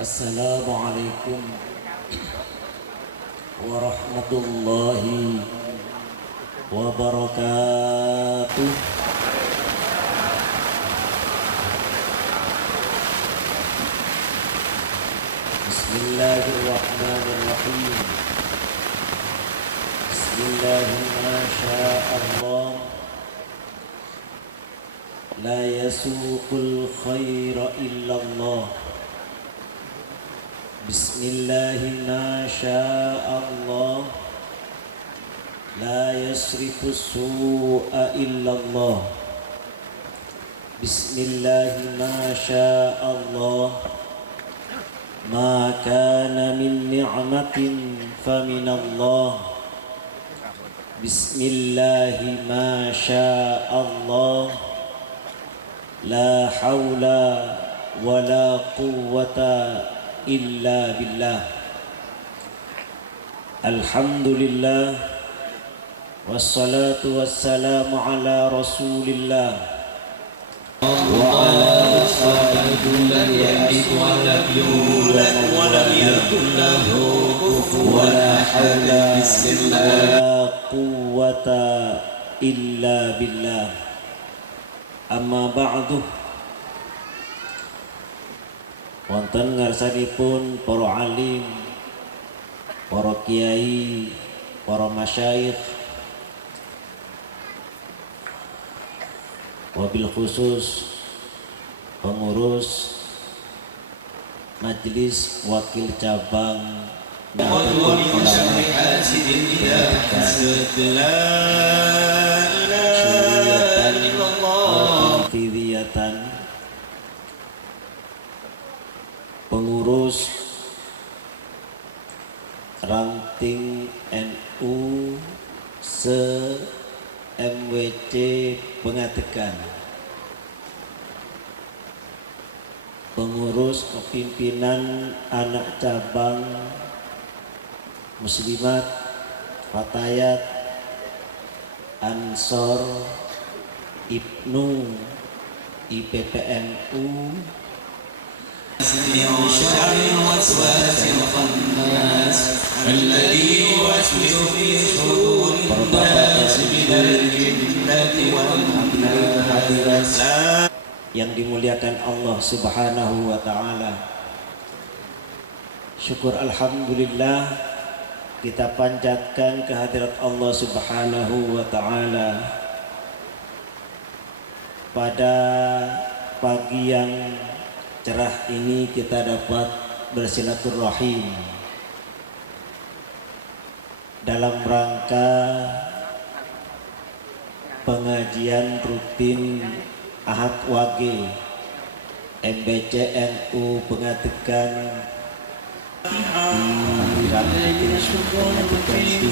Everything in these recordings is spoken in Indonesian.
Assalamualaikum warahmatullahi wabarakatuh. Bismillahirrahmanirrahim. Bismillahirrahmanirrahim. La yasuqul khaira illallah. Bismillahi ma sya'allah. La yasrifu su'a illallah. Bismillahi ma sya'allah. Ma kana min ni'matin faminallah. Bismillahi ma sya'allah. La hawla wa la quwwata illa billah. Alhamdulillah wassalatu wassalamu ala rasulillah wa ala alihi wa la quwwata illa billah. Amma ba'du. Wonten ngarsanipun para alim, para kiai, para masyayikh, wabil khusus pengurus majelis wakil cabang pengurus ranting NU se-MWC Pengatekan, pengurus pimpinan anak cabang Muslimat, Fatayat, Ansor, Ibnu, IPPNU, yang dimuliakan Allah Subhanahu wa ta'ala. Syukur alhamdulillah kita panjatkan kehadirat Allah Subhanahu wa ta'ala pada pagi yang cerah ini kita dapat bersilaturahim dalam rangka pengajian rutin Ahad Wage MBC NU Pengatekan di ranting Pengatekan 2.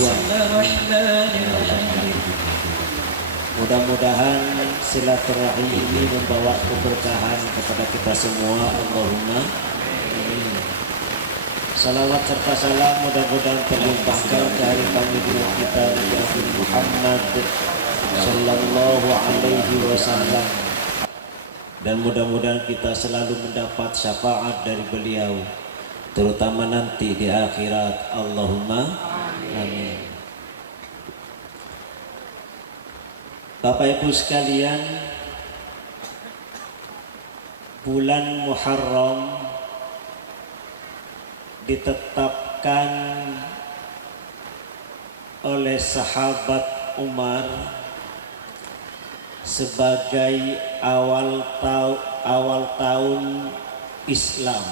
Mudah-mudahan silaturahim ini membawa keberkahan kepada kita semua. Allahumma amin. Salawat serta salam mudah-mudahan terlimpahkan ke hari panggilan kita Nabi Muhammad sallallahu alaihi wasallam, dan mudah-mudahan kita selalu mendapat syafaat dari beliau, terutama nanti di akhirat. Allahumma amin. Bapak Ibu sekalian, bulan Muharram ditetapkan oleh sahabat Umar sebagai awal tahun Islam.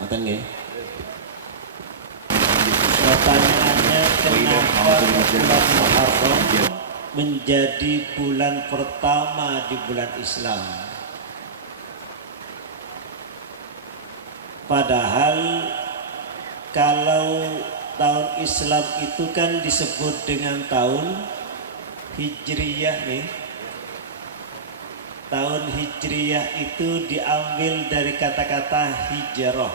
Ngoten nggih. Pertanyaannya, kenapa bulan Muharram menjadi bulan pertama di bulan Islam? Padahal kalau tahun Islam itu kan disebut dengan tahun Hijriyah nih. Tahun Hijriyah itu diambil dari kata-kata hijrah.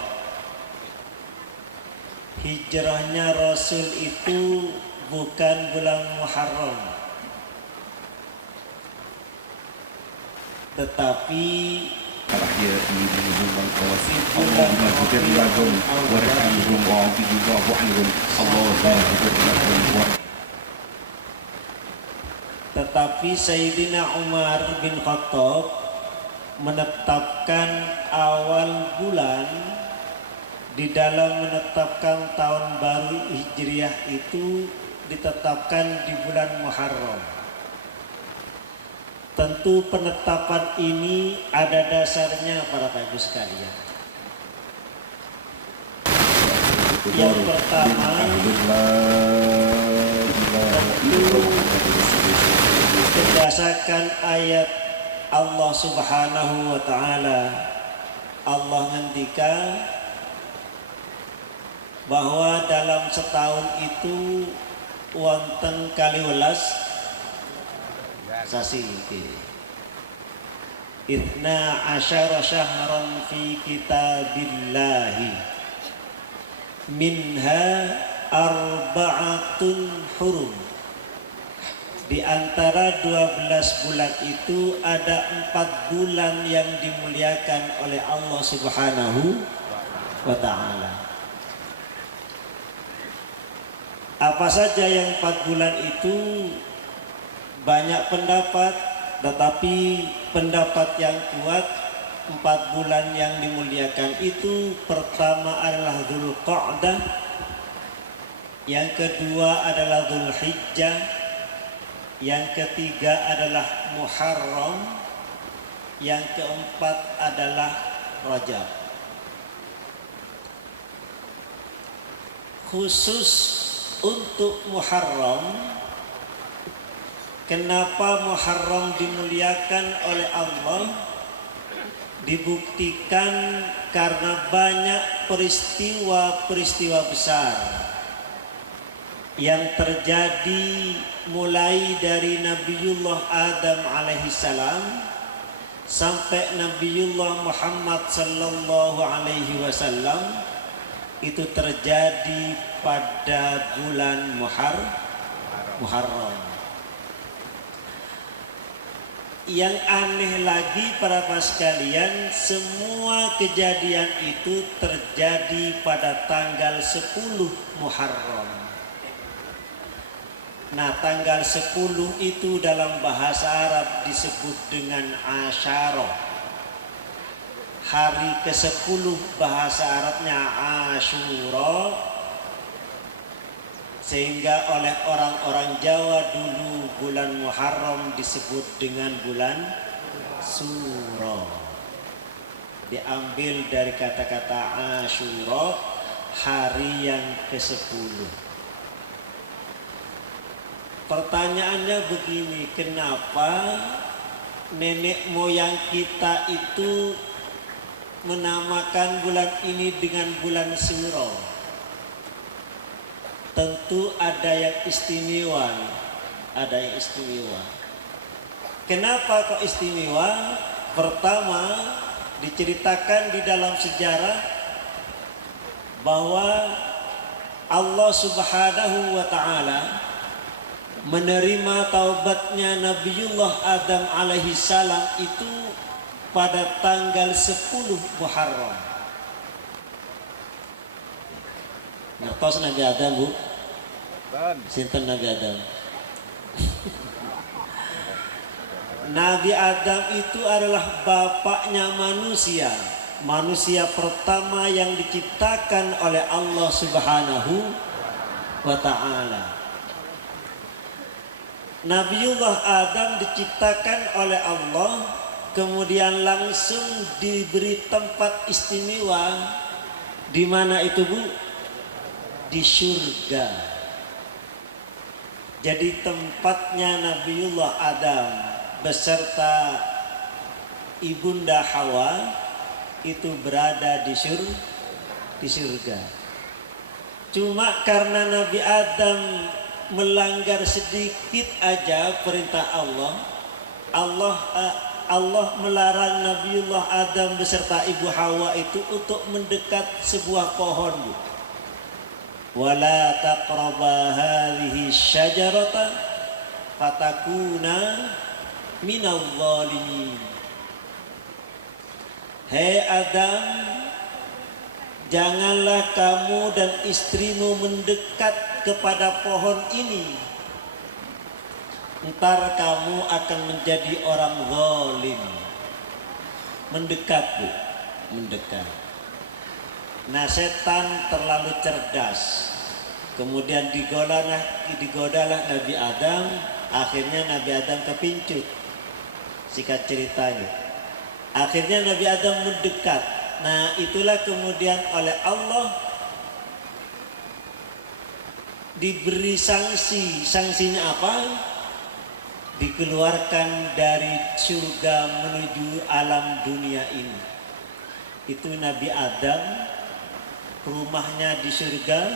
Hijrahnya Rasul itu bukan bulan Muharram, tetapi terakhir ini menyumbang kawasan Allah maghfir lahum warhamhum wa'afihi anhum Allah maghfir lahum. Tetapi Sayyidina Umar bin Khattab menetapkan awal bulan di dalam menetapkan tahun baru Hijriah itu ditetapkan di bulan Muharram. Tentu penetapan ini ada dasarnya para Bapak Ibu sekalian. Yang pertama, berdasarkan ayat Allah Subhanahu wa taala, Allah ngendikan bahwa dalam setahun itu wonten kaliwelas sasi Ithna asyara syahran fi kitabillahi minha arba'atun hurum. Di antara 12 bulan itu ada 4 bulan yang dimuliakan oleh Allah Subhanahu wa ta'ala. Apa saja yang 4 bulan itu? Banyak pendapat, tetapi pendapat yang kuat 4 bulan yang dimuliakan itu, pertama adalah Dzulqa'dah, yang kedua adalah Dzulhijjah, yang ketiga adalah Muharram, yang keempat adalah Rajab. Khusus untuk Muharram, kenapa Muharram dimuliakan oleh Allah? Dibuktikan karena banyak peristiwa-peristiwa besar yang terjadi mulai dari Nabiullah Adam alaihissalam sampai Nabiullah Muhammad sallallahu alaihi wasallam, itu terjadi pada bulan Muharram. Yang aneh lagi para Bapak sekalian, semua kejadian itu terjadi pada tanggal 10 Muharram. Nah, tanggal 10 itu dalam bahasa Arab disebut dengan Asyarah. Hari ke-10 bahasa Arabnya Asyura, sehingga oleh orang-orang Jawa dulu bulan Muharram disebut dengan bulan Suro. Diambil dari kata-kata Asyura, hari yang ke-10. Pertanyaannya begini, kenapa nenek moyang kita itu menamakan bulan ini dengan bulan Suro? Tentu ada yang istimewa. Kenapa kok istimewa? Pertama, diceritakan di dalam sejarah bahwa Allah Subhanahu wa ta'ala menerima taubatnya Nabiullah Adam alaihi salam itu pada tanggal 10 Muharram. Ngertos Nabi Adam, Bu? Sinten Nabi Adam? Nabi Adam itu adalah bapaknya manusia, manusia pertama yang diciptakan oleh Allah Subhanahu wa ta'ala. Nabiullah Adam diciptakan oleh Allah, kemudian langsung diberi tempat istimewa. Di mana itu, Bu? Di surga. Jadi tempatnya Nabiullah Adam beserta ibunda Hawa itu berada di surga. Cuma karena Nabi Adam melanggar sedikit aja perintah Allah melarang Nabiullah Adam beserta ibu Hawa itu untuk mendekat sebuah pohon. Wala taqraba hadhihi syajarata fatakuna minal zalimin. Hei Adam, janganlah kamu dan istrimu mendekat kepada pohon ini, ntar kamu akan menjadi orang zalim. Mendekat, Bu, mendekat. Nah, setan terlalu cerdas, kemudian digodalah Nabi Adam. Akhirnya Nabi Adam kepincut. Sikat ceritanya, akhirnya Nabi Adam mendekat. Nah, itulah kemudian oleh Allah diberi sanksi. Sanksinya apa? Dikeluarkan dari surga menuju alam dunia ini. Itu Nabi Adam, rumahnya di surga,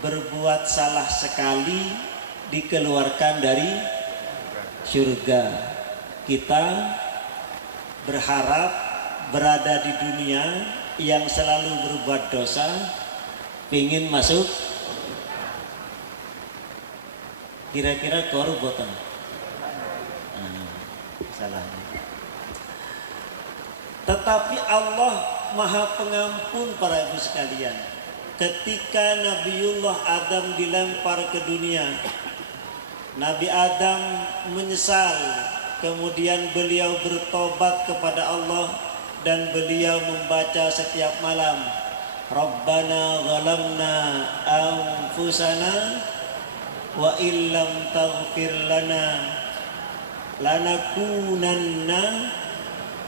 berbuat salah sekali, dikeluarkan dari surga. Kita berharap berada di dunia yang selalu berbuat dosa, ingin masuk kira-kira korupsi. Salahnya. Tetapi Allah Maha Pengampun para ibu sekalian. Ketika Nabiullah Adam dilempar ke dunia, Nabi Adam menyesal, kemudian beliau bertobat kepada Allah dan beliau membaca setiap malam, Rabbana zalamna anfusana wa illam taghfir lana lanakunanna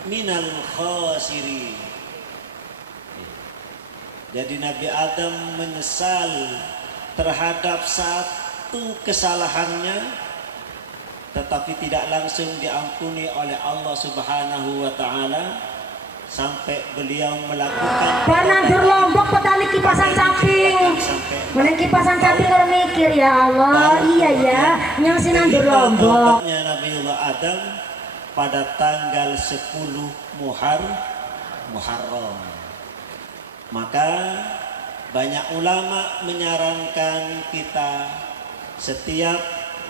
minal khasirin. Jadi Nabi Adam menyesal terhadap satu kesalahannya, tetapi tidak langsung diampuni oleh Allah Subhanahu wa ta'ala, sampai beliau melakukan Nandur Lombok petani kipasan samping. Mending kipasan samping kalau mikir, ya Allah, iya ya, yang si nandur Lombok. Nabiullah Adam pada tanggal 10 Muharram. Maka banyak ulama menyarankan kita setiap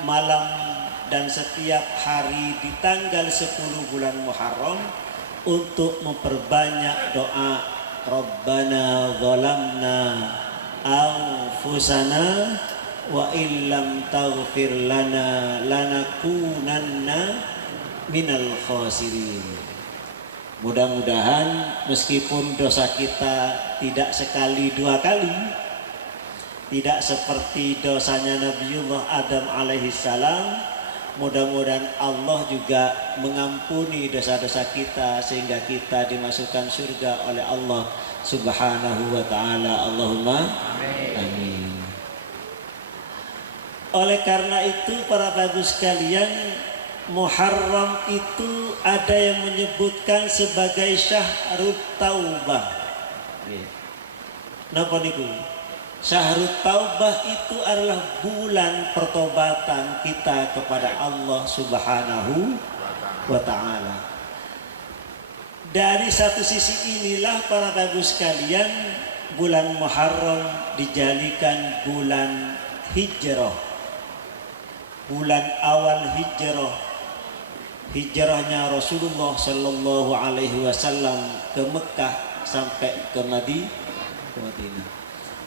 malam dan setiap hari di tanggal 10 bulan Muharram untuk memperbanyak doa Rabbana zalamna anfusana wa illam taghfir lana lanakunanna minal khasirin. Mudah-mudahan meskipun dosa kita tidak sekali dua kali, tidak seperti dosanya Nabiullah Adam alaihissalam, mudah-mudahan Allah juga mengampuni dosa-dosa kita sehingga kita dimasukkan surga oleh Allah Subhanahu wa ta'ala. Allahumma amin. Oleh karena itu para bagus sekalian, Muharram itu ada yang menyebutkan sebagai Syahrut Taubah. Napa niku? Syahrut Taubah itu adalah bulan pertobatan kita kepada Allah Subhanahu wa ta'ala. Dari satu sisi inilah para bagus sekalian, bulan Muharram dijadikan bulan hijrah, bulan awal hijrahnya Rasulullah Sallallahu Alaihi Wasallam ke Mekah sampai ke Madinah.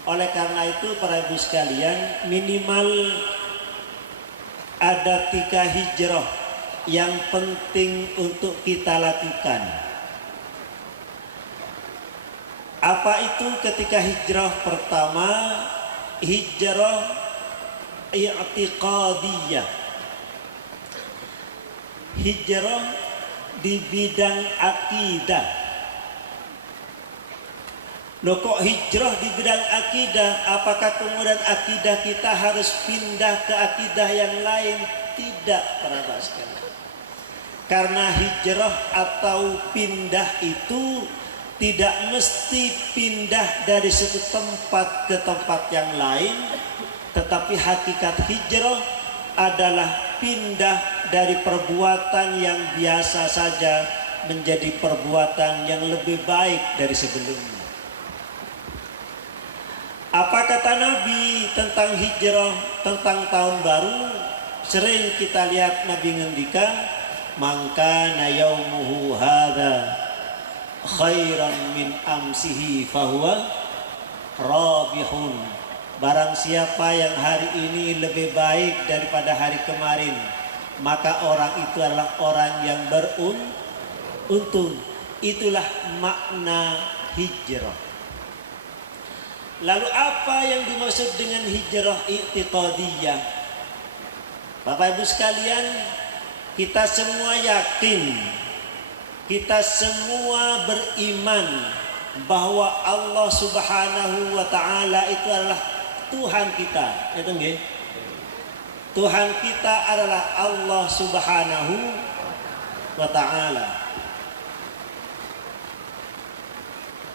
Oleh karena itu para ibu sekalian, minimal ada 3 hijrah yang penting untuk kita lakukan. Apa itu ketika hijrah pertama? Hijrah i'tiqadiyah. Hijrah di bidang akidah. Loh kok hijrah di bidang akidah? Apakah kemudian akidah kita harus pindah ke akidah yang lain? Tidak, para sekalian. Karena hijrah atau pindah itu tidak mesti pindah dari satu tempat ke tempat yang lain, tetapi hakikat hijrah adalah pindah dari perbuatan yang biasa saja menjadi perbuatan yang lebih baik dari sebelumnya. Apa kata Nabi tentang hijrah, tentang tahun baru? Sering kita lihat Nabi ngendikan, "Maka na yaumuhu hadza khairan min amsihi fahuwa rabihun." Barang siapa yang hari ini lebih baik daripada hari kemarin, maka orang itu adalah orang yang beruntung. Itulah makna hijrah. Lalu apa yang dimaksud dengan hijrah i'tiqadiyah? Bapak Ibu sekalian, kita semua yakin, kita semua beriman bahwa Allah Subhanahu wa taala itu adalah Tuhan kita. Itu nggih? Tuhan kita adalah Allah Subhanahu wa taala.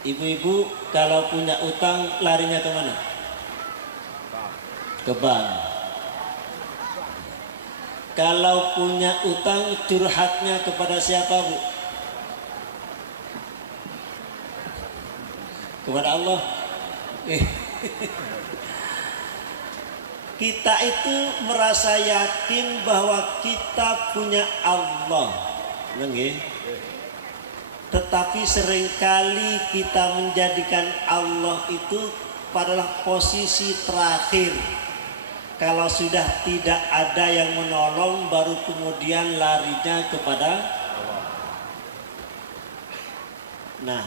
Ibu-ibu kalau punya utang larinya kemana? Ke bank. Kalau punya utang curhatnya kepada siapa, Bu? Kepada Allah. Kita itu merasa yakin bahwa kita punya Allah. Nggih. Tetapi seringkali kita menjadikan Allah itu adalah posisi terakhir. Kalau sudah tidak ada yang menolong, baru kemudian larinya kepada Allah. Nah,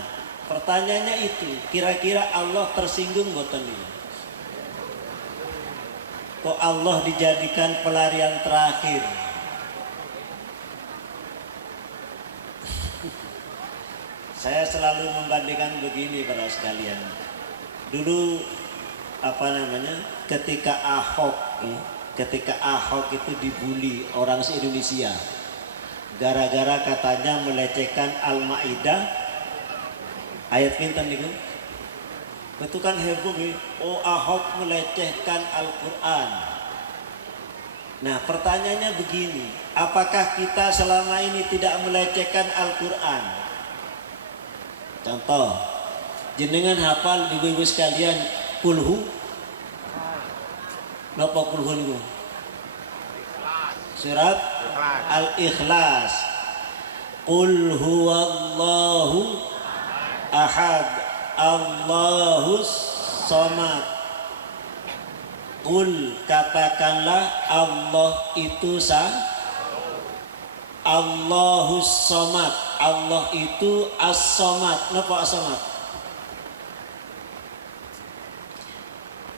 pertanyaannya itu, kira-kira Allah tersinggung boten ini? Kok Allah dijadikan pelarian terakhir? Saya selalu membandingkan begini para sekalian. Dulu ketika Ahok itu dibully orang se-Indonesia gara-gara katanya melecehkan Al-Maidah ayat pinten niku. Itu kan heboh nih. Oh, Ahok melecehkan Al-Qur'an. Nah, pertanyaannya begini, apakah kita selama ini tidak melecehkan Al-Qur'an? Contoh, jenengan hafal ibu-ibu sekalian kulhu? Napa kulhu niku? Surat Al-Ikhlas. Qul huwallahu ahad, Allahus samad. Qul, katakanlah Allah itu Allahus samad. Allah itu as-samad. Napa as-samad?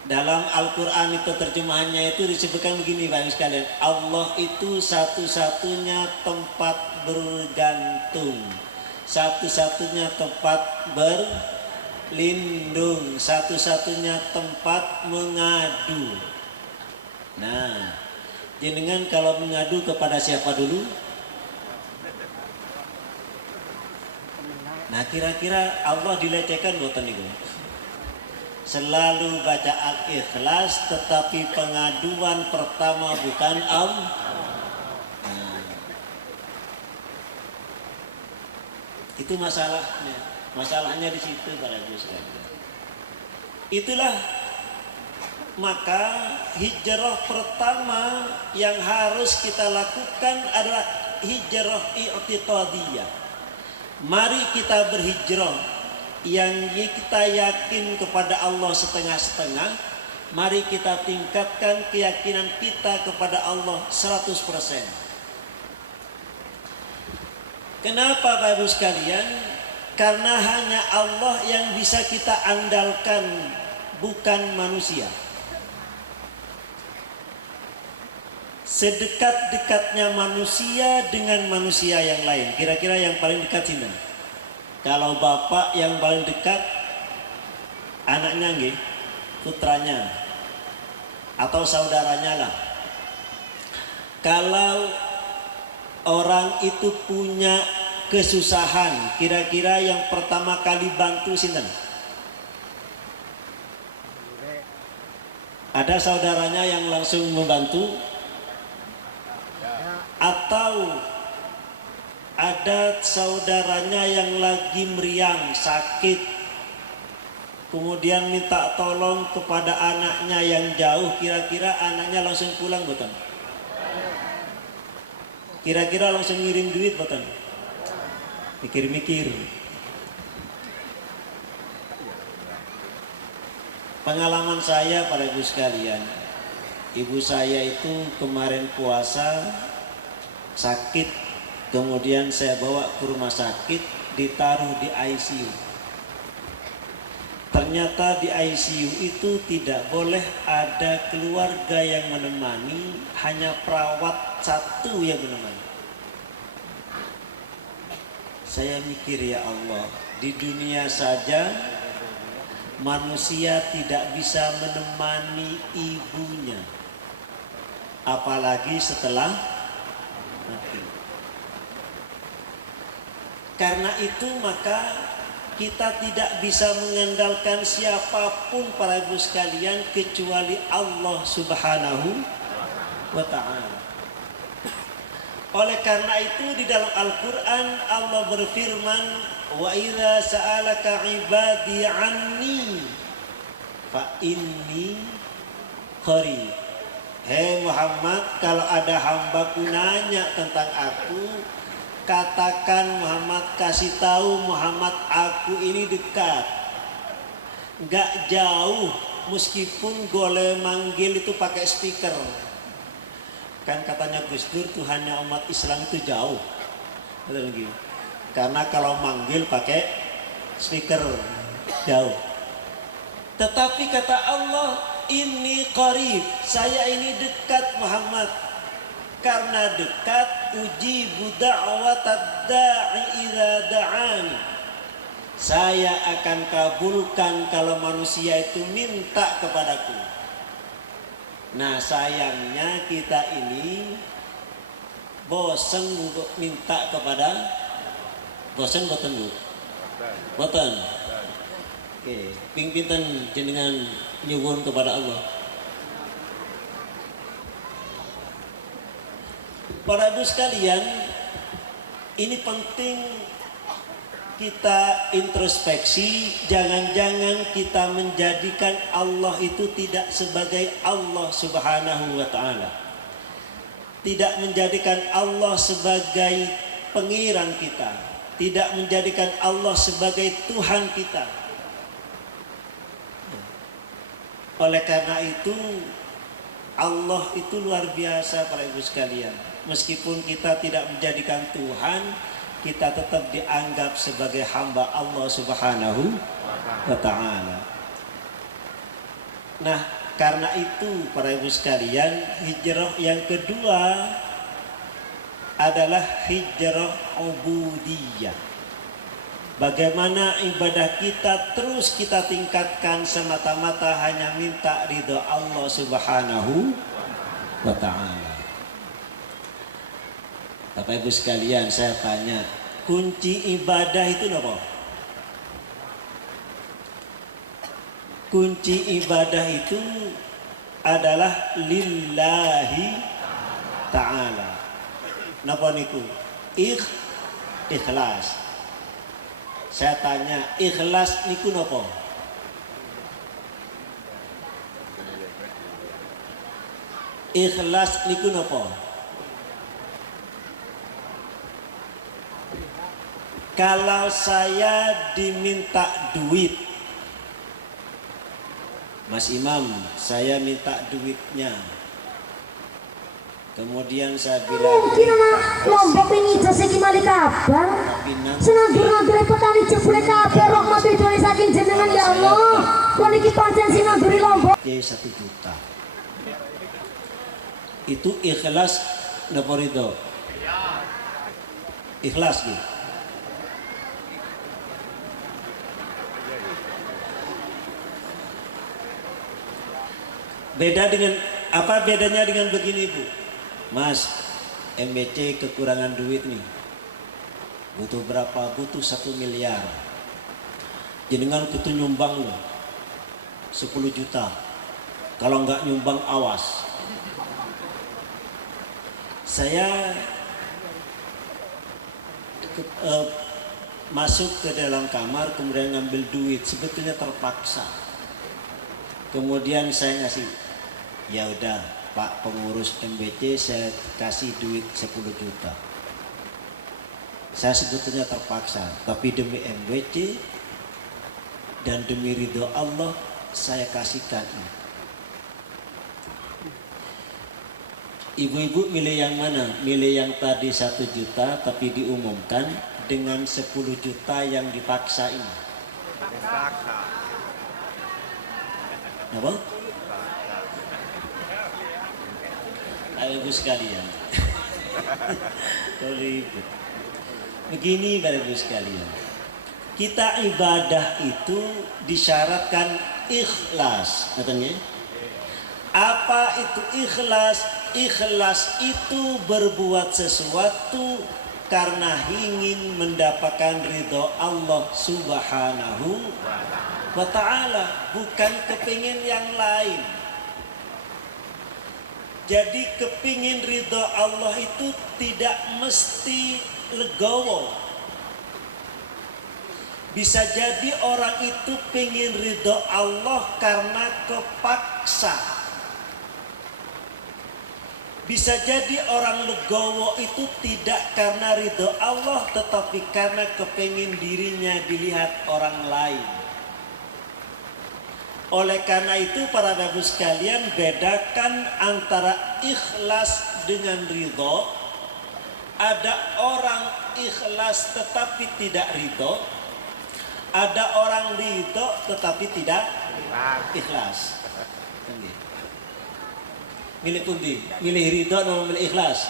Dalam Al-Quran itu terjemahannya itu disebutkan begini Bapak Ibu sekalian. Allah itu satu-satunya tempat bergantung, satu-satunya tempat berlindung, satu-satunya tempat mengadu. Nah, jenengan kalau mengadu kepada siapa dulu? Nah, kira-kira Allah dilecehkan boten niku? Selalu baca Al-Ikhlas, tetapi pengaduan pertama bukan Allah. Nah, itu masalahnya. Masalahnya di situ para ibu sekalian. Itulah maka hijrah pertama yang harus kita lakukan adalah hijrah i'tiqadiyah. Mari kita berhijrah yang kita yakin kepada Allah setengah-setengah. Mari kita tingkatkan keyakinan kita kepada Allah 100%. Kenapa Bapak Ibu sekalian? Karena hanya Allah yang bisa kita andalkan, bukan manusia. Sedekat-dekatnya manusia dengan manusia yang lain, kira-kira yang paling dekat sini. Kalau bapak yang paling dekat anaknya nggih, putranya atau saudaranya lah. Kalau orang itu punya kesusahan, kira-kira yang pertama kali bantu sinten? Ada saudaranya yang langsung membantu? Atau ada saudaranya yang lagi meriang, sakit, kemudian minta tolong kepada anaknya yang jauh, kira-kira anaknya langsung pulang betul? Kira-kira langsung ngirim duit betul? Mikir-mikir. Pengalaman saya pada ibu sekalian, ibu saya itu kemarin puasa sakit, kemudian saya bawa ke rumah sakit, ditaruh di ICU. Ternyata di ICU itu tidak boleh ada keluarga yang menemani, hanya perawat satu yang menemani. Saya mikir, ya Allah, di dunia saja manusia tidak bisa menemani ibunya, apalagi setelah mati. Karena itu maka kita tidak bisa mengandalkan siapapun para ibu sekalian kecuali Allah Subhanahu wa ta'ala. Oleh karena itu di dalam Al-Quran Allah berfirman, wa idza sa'alaka ibadi anni fa inni qarib. Hei Muhammad, kalau ada hambaku nanya tentang aku, katakan Muhammad, kasih tahu Muhammad, aku ini dekat, nggak jauh, meskipun boleh manggil itu pakai speaker. Kan katanya Gus Dur, Tuhannya umat Islam itu jauh, betul gitu. Karena kalau manggil pakai speaker jauh. Tetapi kata Allah, ini qarib, saya ini dekat Muhammad. Karena dekat, ujibu da'watad da'i idza da'ani. Saya akan kabulkan kalau manusia itu minta kepadaku. Nah, sayangnya kita ini bosan untuk minta kepada, bosan boten Bu? Boten. Oke, ping-pinten jenengan nyuwun kepada Allah. Para ibu sekalian, ini penting kita introspeksi, jangan-jangan kita menjadikan Allah itu tidak sebagai Allah Subhanahu wa ta'ala, tidak menjadikan Allah sebagai pengiran kita, tidak menjadikan Allah sebagai Tuhan kita. Oleh karena itu Allah itu luar biasa para ibu sekalian. Meskipun kita tidak menjadikan Tuhan, kita tetap dianggap sebagai hamba Allah Subhanahu wa ta'ala. Nah, karena itu para ibu sekalian, hijrah yang kedua adalah hijrah ubudiyah. Bagaimana ibadah kita terus kita tingkatkan semata-mata hanya minta ridho Allah Subhanahu wa ta'ala. Bapak Ibu sekalian, saya tanya, kunci ibadah itu apa? Kunci ibadah itu adalah lillahi ta'ala. Napa niku? Ikhlas. Saya tanya, ikhlas niku napa? Ikhlas niku napa? Kalau saya diminta duit, Mas Imam, saya minta duitnya. Kemudian saya bilang, mungkin anak Lombok ini jasa gimana kabar senandur-nandur petani jebule kabeh rahmat ridhone saking jenengan ya Allah. Kok niki pancen sinanduri Lombok 1 juta. Itu ikhlas napa ridho? Ikhlas nih. Beda dengan apa bedanya dengan begini Bu? Mas, MBC kekurangan duit nih. Butuh berapa? Butuh 1 miliar. Jenengan butuh nyumbang loh 10 juta. Kalau nggak nyumbang awas. Saya masuk ke dalam kamar kemudian ngambil duit, sebetulnya terpaksa. Kemudian saya ngasih, ya udah Pak pengurus MBC saya kasih duit 10 juta. Saya sebetulnya terpaksa, tapi demi MBC dan demi ridho Allah saya kasihkan. Ibu-ibu milih yang mana? Milih yang tadi 1 juta tapi diumumkan dengan 10 juta yang dipaksa ini. Apa? Ayo ibu sekalian. Begini Bapak Ibu sekalian. Kita ibadah itu disyaratkan ikhlas, katanya. Apa itu ikhlas? Ikhlas itu berbuat sesuatu karena ingin mendapatkan ridho Allah Subhanahu wa ta'ala, bukan kepingin yang lain. Jadi kepingin ridho Allah itu tidak mesti legowo. Bisa jadi orang itu pingin ridho Allah karena kepaksa. Bisa jadi orang legowo itu tidak karena ridho Allah, tetapi karena kepingin dirinya dilihat orang lain. Oleh karena itu para bapak sekalian, bedakan antara ikhlas dengan ridho. Ada orang ikhlas tetapi tidak ridho. Ada orang ridho tetapi tidak ikhlas. Milih pundi? Milih ridho atau milih ikhlas?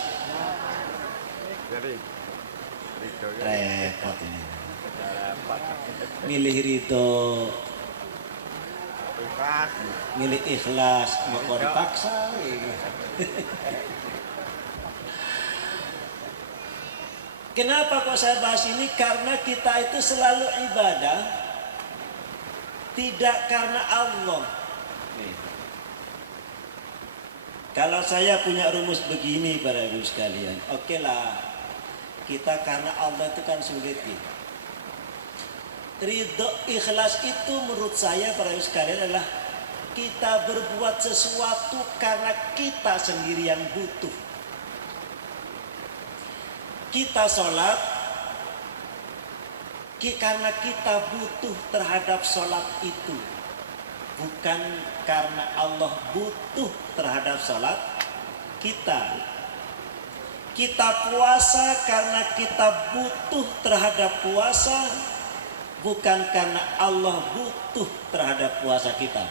Repot ini. Milih ridho, milih ikhlas, mau dipaksa. Kenapa kok saya bahas ini? Karena kita itu selalu ibadah tidak karena Allah. Kalau saya punya rumus begini para ibu sekalian, oke lah, kita karena Allah itu kan sulit gitu. Ridho ikhlas itu menurut saya para ibu sekalian adalah kita berbuat sesuatu karena kita sendiri yang butuh. Kita sholat karena kita butuh terhadap sholat itu, bukan karena Allah butuh terhadap sholat kita. Kita puasa karena kita butuh terhadap puasa, bukan karena Allah butuh terhadap puasa kita.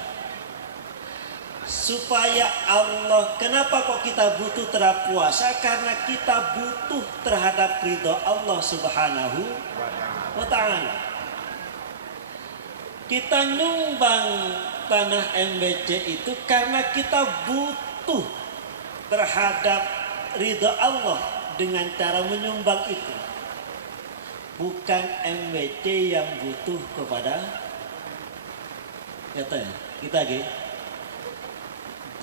Supaya Allah, kenapa kok kita butuh terhadap puasa? Karena kita butuh terhadap ridho Allah Subhanahu wa ta'ala. Kita nyumbang tanah MBC itu karena kita butuh terhadap ridho Allah dengan cara menyumbang itu. Bukan MBC yang butuh kepada kita gitu.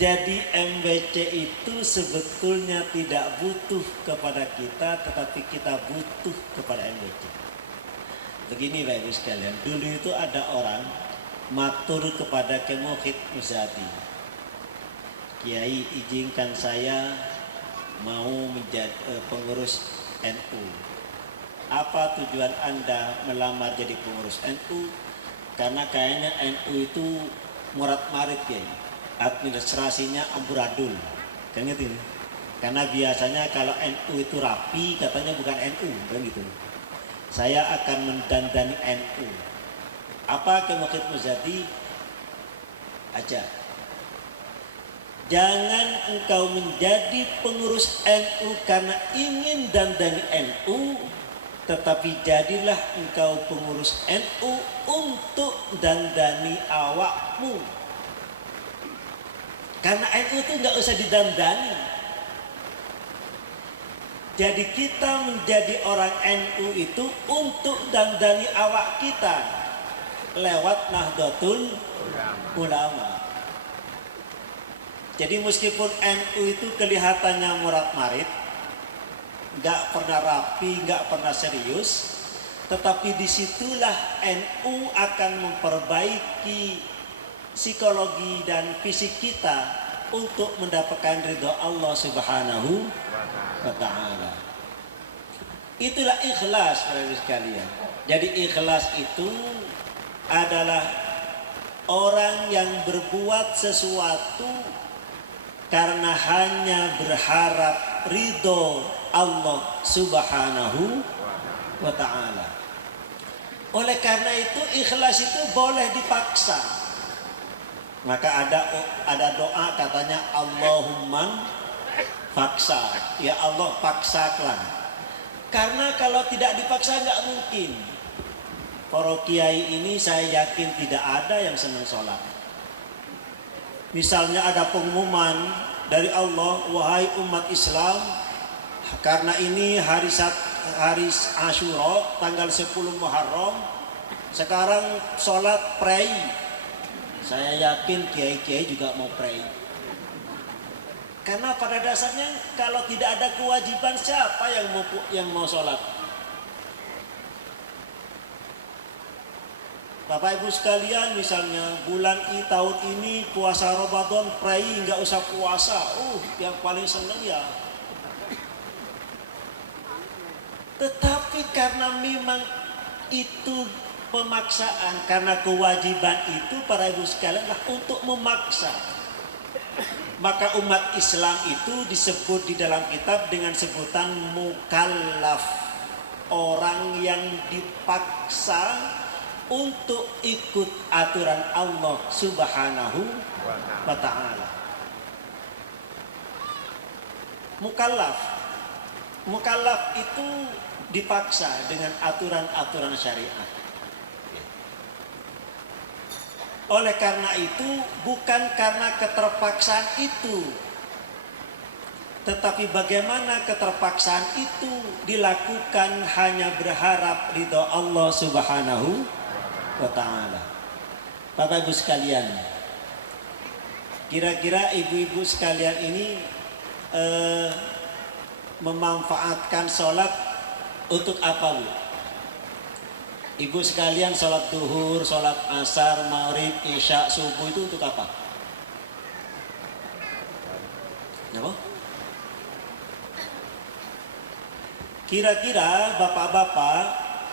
Jadi MBC itu sebetulnya tidak butuh kepada kita, tetapi kita butuh kepada MBC. Begini Bapak Ibu sekalian, dulu itu ada orang matur kepada Kiai Muhyiddin Nuzhati, Kiai izinkan saya mau menjadi pengurus NU. Apa tujuan Anda melamar jadi pengurus NU? Karena kayaknya NU itu murat marit Kiai, administrasinya amburadul, kan gitu. Karena biasanya kalau NU itu rapi, katanya bukan NU, kan gitu. Saya akan mendandani NU. Apa ke Mukhid Muzadi? Aja. Jangan engkau menjadi pengurus NU karena ingin dandani NU, tetapi jadilah engkau pengurus NU untuk dandani awakmu. Karena NU itu nggak usah didandani. Jadi kita menjadi orang NU itu untuk dandani awak kita lewat Nahdlatul Ulama. Jadi meskipun NU itu kelihatannya murad-marid, nggak pernah rapi, nggak pernah serius, tetapi disitulah NU akan memperbaiki psikologi dan fisik kita untuk mendapatkan ridho Allah Subhanahu wa ta'ala. Itulah ikhlas, para sekalian. Jadi ikhlas itu adalah orang yang berbuat sesuatu karena hanya berharap ridho Allah Subhanahu wa ta'ala. Oleh karena itu ikhlas itu boleh dipaksa. Maka ada doa katanya Allahumma paksa, ya Allah paksakan. Karena kalau tidak dipaksa nggak mungkin. Para kiai ini saya yakin tidak ada yang senang sholat. Misalnya ada pengumuman dari Allah, wahai umat Islam, karena ini hari Asyura tanggal 10 Muharram, sekarang sholat pray. Saya yakin kiai-kiai juga mau pray. Karena pada dasarnya kalau tidak ada kewajiban, siapa yang mau sholat? Bapak Ibu sekalian, misalnya bulan tahun ini puasa Ramadan, pray nggak usah puasa. Yang paling seneng ya. Tetapi karena memang itu pemaksaan, karena kewajiban itu para ibu sekalian lah untuk memaksa. Maka umat Islam itu disebut di dalam kitab dengan sebutan mukallaf, orang yang dipaksa untuk ikut aturan Allah Subhanahu wa ta'ala. Mukallaf itu dipaksa dengan aturan-aturan syariat. Oleh karena itu, bukan karena keterpaksaan itu, tetapi bagaimana keterpaksaan itu dilakukan hanya berharap ridho Allah Subhanahu wa ta'ala. Bapak Ibu sekalian, kira-kira ibu-ibu sekalian ini memanfaatkan sholat untuk apa, Bu? Ibu sekalian, sholat duhur, sholat asar, maghrib, isya, subuh itu untuk apa? Apa? Kira-kira bapak-bapak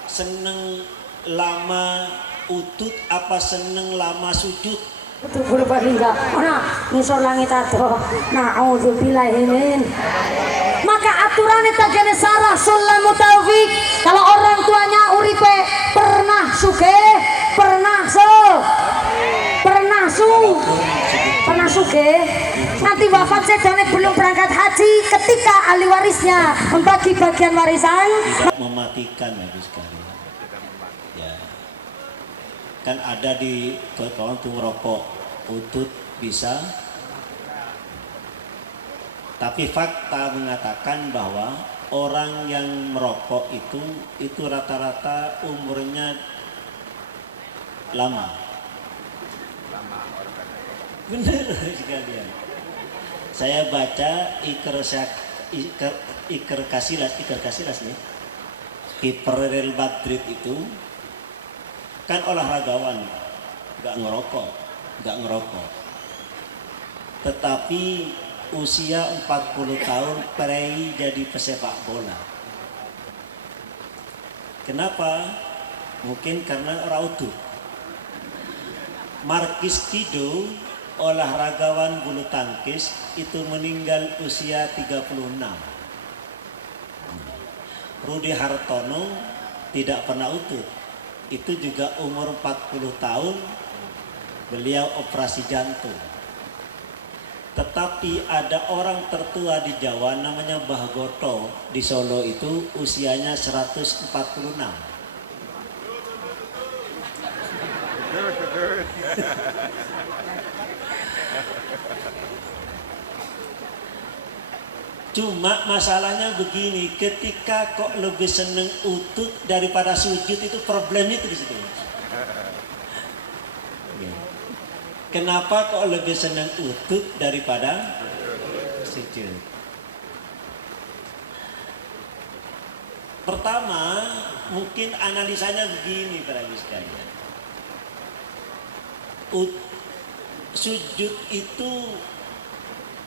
seneng lama utut apa seneng lama sujud? Betul berubah hingga ngisor langit atau na'udzubillahimin. Maka aturan itu gene sarah sulamu taufik. Kalau orang tuanya uripe pernah suge, nanti wafat sedane belum berangkat haji, ketika ahli warisnya membagi bagian warisan Mematikan Ibu sekalian. Ya. Kan ada di kawan tuh ngerokok utut bisa. Tapi fakta mengatakan bahwa orang yang merokok itu rata-rata umurnya lama. Bener sekalian. Saya baca Iker Casillas nih, kiper Real Madrid itu kan olahragawan, nggak ngerokok. Tetapi usia 40 tahun pray jadi pesepak bola. Kenapa? Mungkin karena rautu. Marquis Kido olahragawan bulu tangkis itu meninggal usia 36. Rudi Hartono tidak pernah utut, itu juga umur 40 tahun, beliau operasi jantung. Tetapi ada orang tertua di Jawa namanya Mbah Goto di Solo itu usianya 146. Cuma masalahnya begini, ketika kok lebih seneng utut daripada sujud, itu problemnya itu di situ. Kenapa kok lebih senang utut daripada sujud? Pertama, mungkin analisanya begini para ibu sekalian. Sujud itu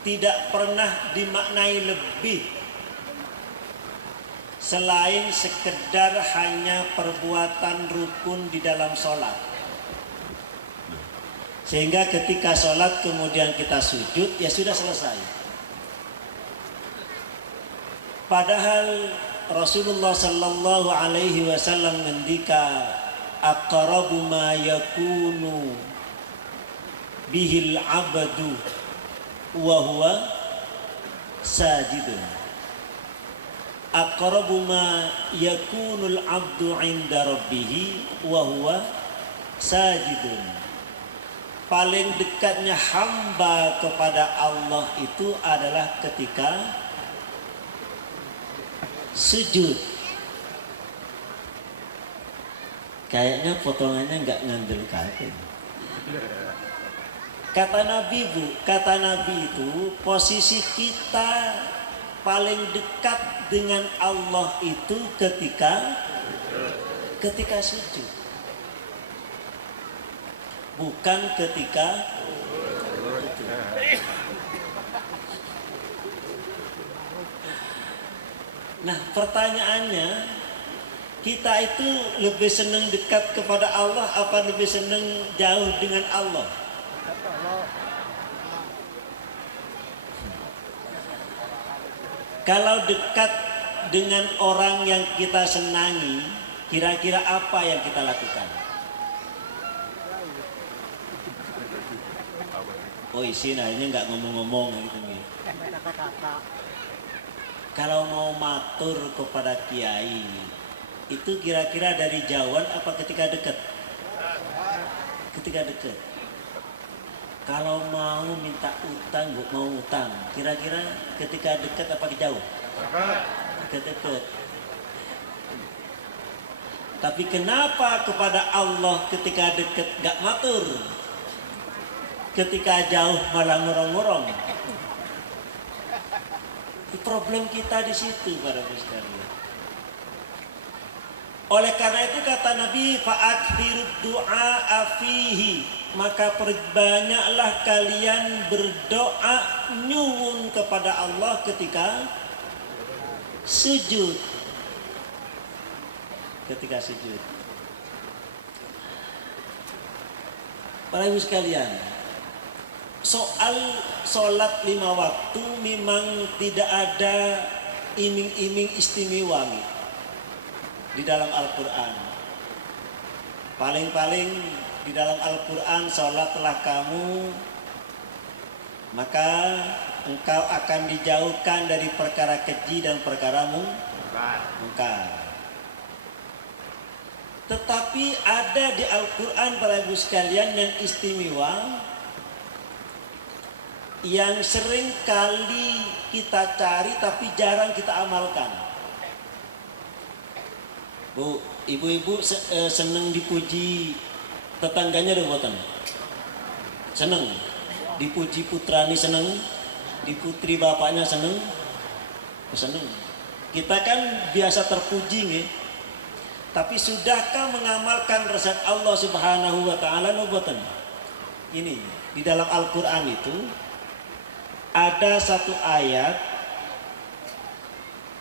tidak pernah dimaknai lebih selain sekedar hanya perbuatan rukun di dalam sholat. Sehingga ketika sholat kemudian kita sujud, ya sudah selesai. Padahal Rasulullah Sallallahu Alaihi Wasallam ngendika, aqrabu ma yakunu bihil abadu wa huwa sajidun. Aqrabu ma yakunul abdu inda rabbih wa huwa sajidun. Paling dekatnya hamba kepada Allah itu adalah ketika sujud. Kayaknya potongannya nggak ngandel kaki. Kata Nabi itu posisi kita paling dekat dengan Allah itu ketika sujud. Bukan ketika Nah, pertanyaannya, kita itu lebih senang dekat kepada Allah apa lebih senang jauh dengan Allah? Kalau dekat dengan orang yang kita senangi, kira-kira apa yang kita lakukan? Oh isi akhirnya nggak ngomong-ngomong gitu nih. Kalau mau matur kepada kiai, itu kira-kira dari jauhan apa ketika dekat? Ketika dekat. Kalau mau minta utang, mau utang, kira-kira ketika dekat apa jauh? Dekat. Tapi kenapa kepada Allah ketika dekat nggak matur? Ketika jauh malah ngorong-ngorong. Problem kita di situ para sekalian. Oleh karena itu kata Nabi, fa'akthirud du'a afihi, maka perbanyaklah kalian berdoa nyuwun kepada Allah ketika sujud. Ketika sujud. Para ibu sekalian, soal sholat 5 waktu memang tidak ada iming-iming istimewa di dalam Al-Quran. Paling-paling di dalam Al-Quran, sholatlah kamu maka engkau akan dijauhkan dari perkara keji dan perkara mungkar. Tetapi ada di Al-Quran para ibu sekalian yang istimewa, yang sering kali kita cari tapi jarang kita amalkan. Bu, ibu-ibu seneng dipuji tetangganya dong buatan. Seneng dipuji putrani, seneng diputri bapaknya, seneng. Kita kan biasa terpuji nih. Tapi sudahkah mengamalkan resep Allah Subhanahu wa taala buatan? Ini di dalam Al-Qur'an itu ada satu ayat,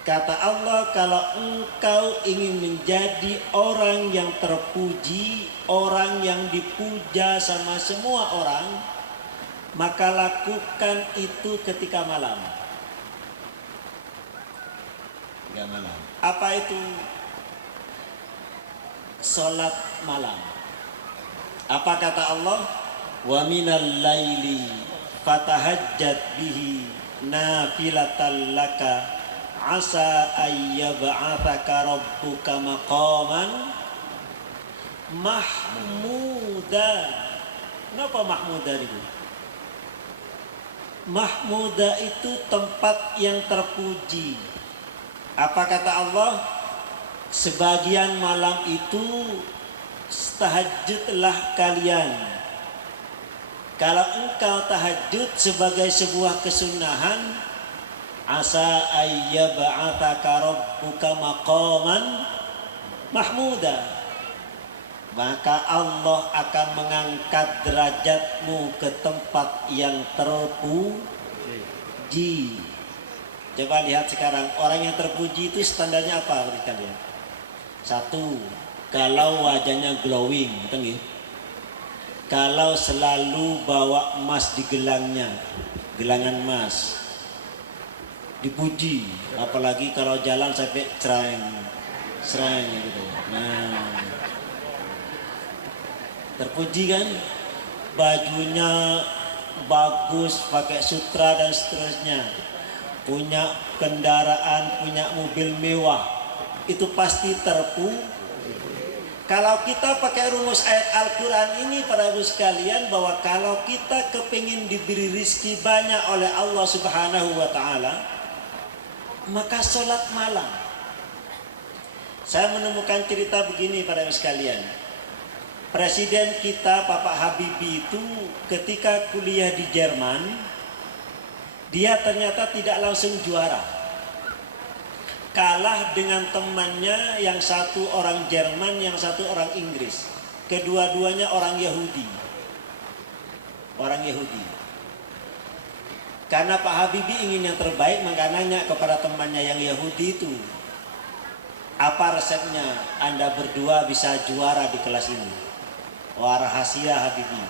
kata Allah, kalau engkau ingin menjadi orang yang terpuji, orang yang dipuja sama semua orang, maka lakukan itu ketika malam. Ketika malam. Apa itu salat malam? Apa kata Allah? Wa minal laili fatahajjat bihi nafilatan laka asa ayyab'athaka rabbuka maqaman mahmuda. Kenapa mahmuda itu? Mahmuda itu tempat yang terpuji. Apa kata Allah? Sebagian malam itu tahajudlah kalian. Kalau engkau tahajud sebagai sebuah kesunahan, asa ayyab'athaka rabbuka maqaman mahmuda, maka Allah akan mengangkat derajatmu ke tempat yang terpuji. Coba lihat sekarang, orang yang terpuji itu standarnya apa bagi kalian? Satu, kalau wajahnya glowing, betul nggih? Kalau selalu bawa emas di gelangnya, gelangan emas, dipuji. Apalagi kalau jalan sampai serang gitu. Nah, terpuji kan? Bajunya bagus, pakai sutra dan seterusnya, punya kendaraan, punya mobil mewah, itu pasti terpuji. Kalau kita pakai rumus ayat Al-Quran ini para ibu sekalian, bahwa kalau kita kepingin diberi rizki banyak oleh Allah Subhanahu wa Ta'ala, maka sholat malam. Saya menemukan cerita begini para ibu sekalian. Presiden kita Bapak Habibie itu ketika kuliah di Jerman, dia ternyata tidak langsung juara. Kalah dengan temannya, yang satu orang Jerman, yang satu orang Inggris. Kedua-duanya orang Yahudi. Orang Yahudi. Karena Pak Habibie ingin yang terbaik, maka nanya kepada temannya yang Yahudi itu, apa resepnya Anda berdua bisa juara di kelas ini? Wah, rahasia Habibie.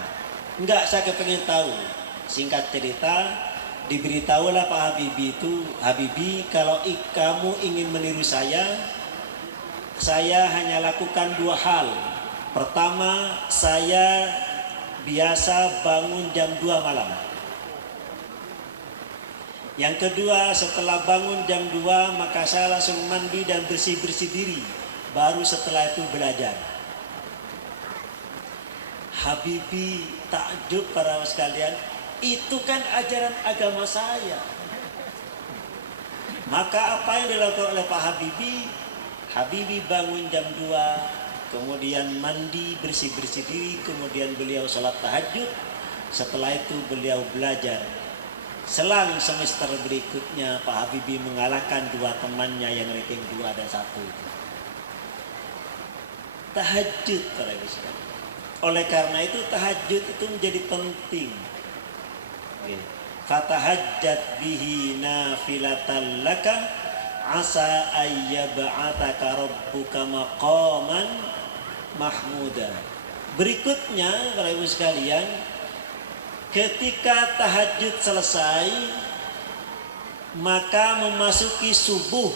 Enggak, saya kepengen tahu. Singkat cerita, diberitahulah Pak Habibie itu, Habibie, kalau kamu ingin meniru saya hanya lakukan dua hal. Pertama, saya biasa bangun jam 2 malam. Yang kedua, setelah bangun jam 2, maka saya langsung mandi dan bersih-bersih diri. Baru setelah itu belajar. Habibie takjub para sekalian, itu kan ajaran agama saya. Maka apa yang dilakukan oleh Pak Habibie? Habibie bangun jam 2, kemudian mandi, bersih-bersih diri, kemudian beliau sholat tahajud. Setelah itu beliau belajar. Selang semester berikutnya Pak Habibie mengalahkan dua temannya yang ranking 2 dan 1 itu. Tahajud para ibu sekalian. Oleh karena itu tahajud itu menjadi penting. Fatahajjat bihi nafilatan laka asa ayyab'athaka rabbuka maqaman mahmuda. Berikutnya para ibu sekalian, ketika tahajud selesai, maka memasuki subuh.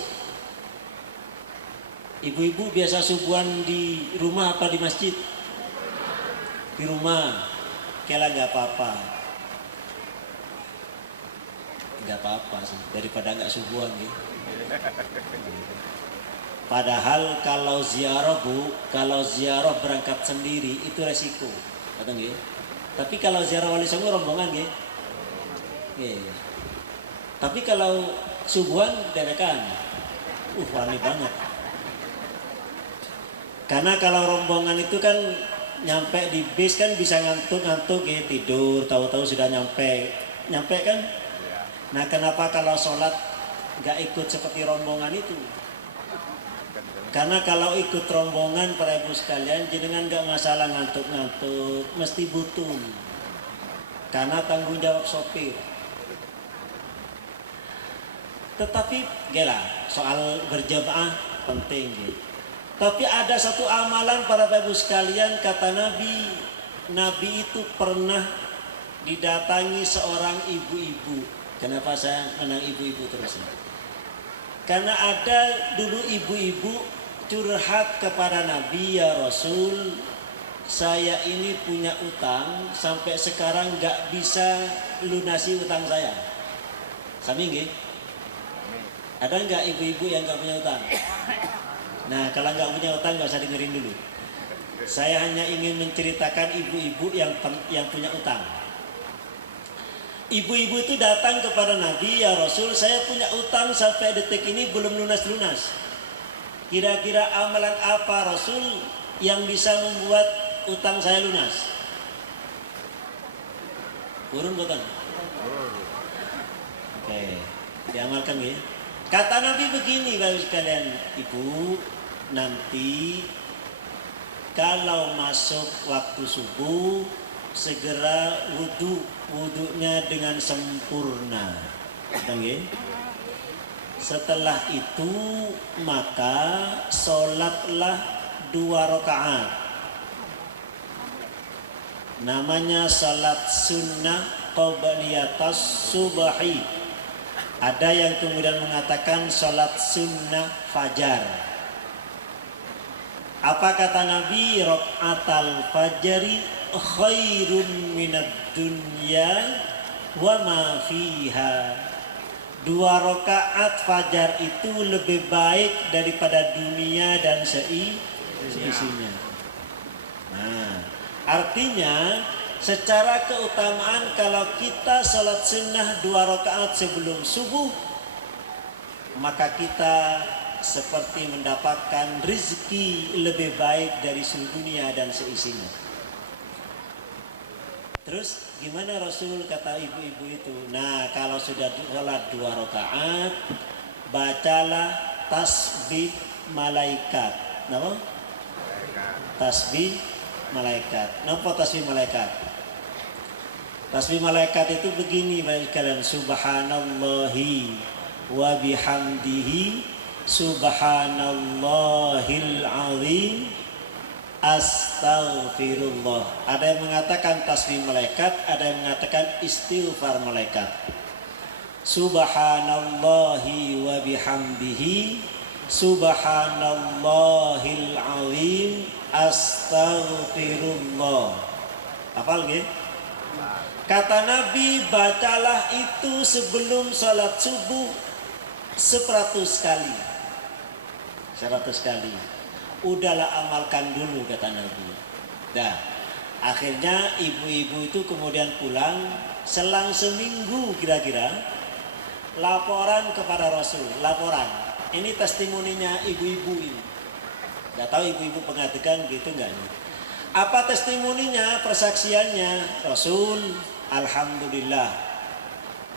Ibu-ibu biasa subuhan di rumah apa di masjid? Di rumah. Kela nggak apa-apa. Nggak apa-apa sih, daripada nggak subuhan gitu. Padahal kalau ziarah kalau ziarah berangkat sendiri itu resiko, kata nggih. Tapi kalau ziarah wali songo rombongan nggih. Tapi kalau subuhan derekan, aneh banget. Karena kalau rombongan itu kan nyampe di bis kan bisa ngantuk-ngantuk gitu, tidur, tahu-tahu sudah nyampe kan. Nah, kenapa kalau sholat nggak ikut seperti rombongan itu? Karena kalau ikut rombongan para ibu sekalian, jenengan nggak masalah ngantuk-ngantuk, mesti butuh. Karena tanggung jawab sopir. Tetapi gila, soal berjamaah penting gitu. Tapi ada satu amalan para ibu sekalian, kata Nabi itu pernah didatangi seorang ibu-ibu. Kenapa saya menang ibu-ibu terus? Karena ada dulu ibu-ibu curhat kepada Nabi, ya Rasul, saya ini punya utang sampai sekarang nggak bisa lunasi utang saya. Sami nggih? Ada nggak ibu-ibu yang nggak punya utang? Nah, kalau nggak punya utang nggak usah dengerin dulu. Saya hanya ingin menceritakan ibu-ibu yang punya utang. Ibu-ibu itu datang kepada Nabi, ya Rasul, saya punya utang sampai detik ini belum lunas-lunas. Kira-kira amalan apa Rasul yang bisa membuat utang saya lunas? Urun bukan? Oke, diamalkan ya. Kata Nabi begini, Bapak sekalian, Ibu, nanti kalau masuk waktu subuh segera wudunya dengan sempurna. Setelah itu maka sholatlah 2 rakaat. Namanya sholat sunnah qabliyatas subahi. Ada yang kemudian mengatakan sholat sunnah fajar. Apa kata Nabi? Rakaatal fajri khairun minad dunya wa ma fiha. 2 rakaat fajar itu lebih baik daripada dunia dan seisinya. Nah, artinya secara keutamaan kalau kita sholat sunnah 2 rakaat sebelum subuh, maka kita seperti mendapatkan rezeki lebih baik dari seluruh dunia dan seisinya. Terus gimana Rasul, kata ibu-ibu itu? Nah, kalau sudah sholat 2 rakaat, bacalah tasbih malaikat. Napa? Tasbih malaikat. Napa tasbih malaikat? Tasbih malaikat itu begini, baik kalian, subhanallahi wa bihamdihi subhanallahil azim astaghfirullah. Ada yang mengatakan tasbih malaikat, ada yang mengatakan istighfar malaikat. Subhanallahi wa bihamdihi subhanallahil azim astaghfirullah. Hafal nggih? Kata Nabi, bacalah itu sebelum sholat subuh 100 kali. 100 kali. Udahlah amalkan dulu, kata Nabi. Dah. Akhirnya ibu-ibu itu kemudian pulang, selang seminggu kira-kira, laporan kepada Rasul. Laporan. Ini testimoninya ibu-ibu ini. Gak tahu ibu-ibu pengadikan gitu enggak nih? Apa testimoninya, persaksiannya? Rasul, alhamdulillah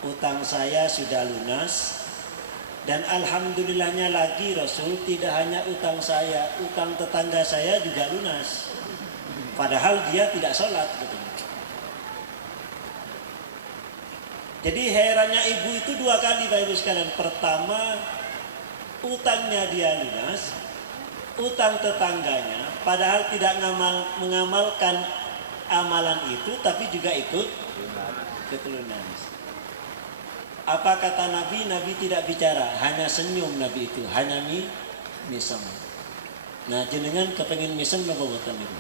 utang saya sudah lunas, dan alhamdulillahnya lagi Rasul, tidak hanya utang saya, utang tetangga saya juga lunas, padahal dia tidak sholat gitu. Jadi herannya ibu itu 2 kali, Bapak Ibu sekalian. Pertama, utangnya dia lunas, utang tetangganya padahal tidak mengamalkan amalan itu, tapi juga ikut lunas. Apa kata Nabi? Nabi tidak bicara, hanya senyum Nabi itu, hanya misem. Nah, jenengan kepengen misem napa boten niku?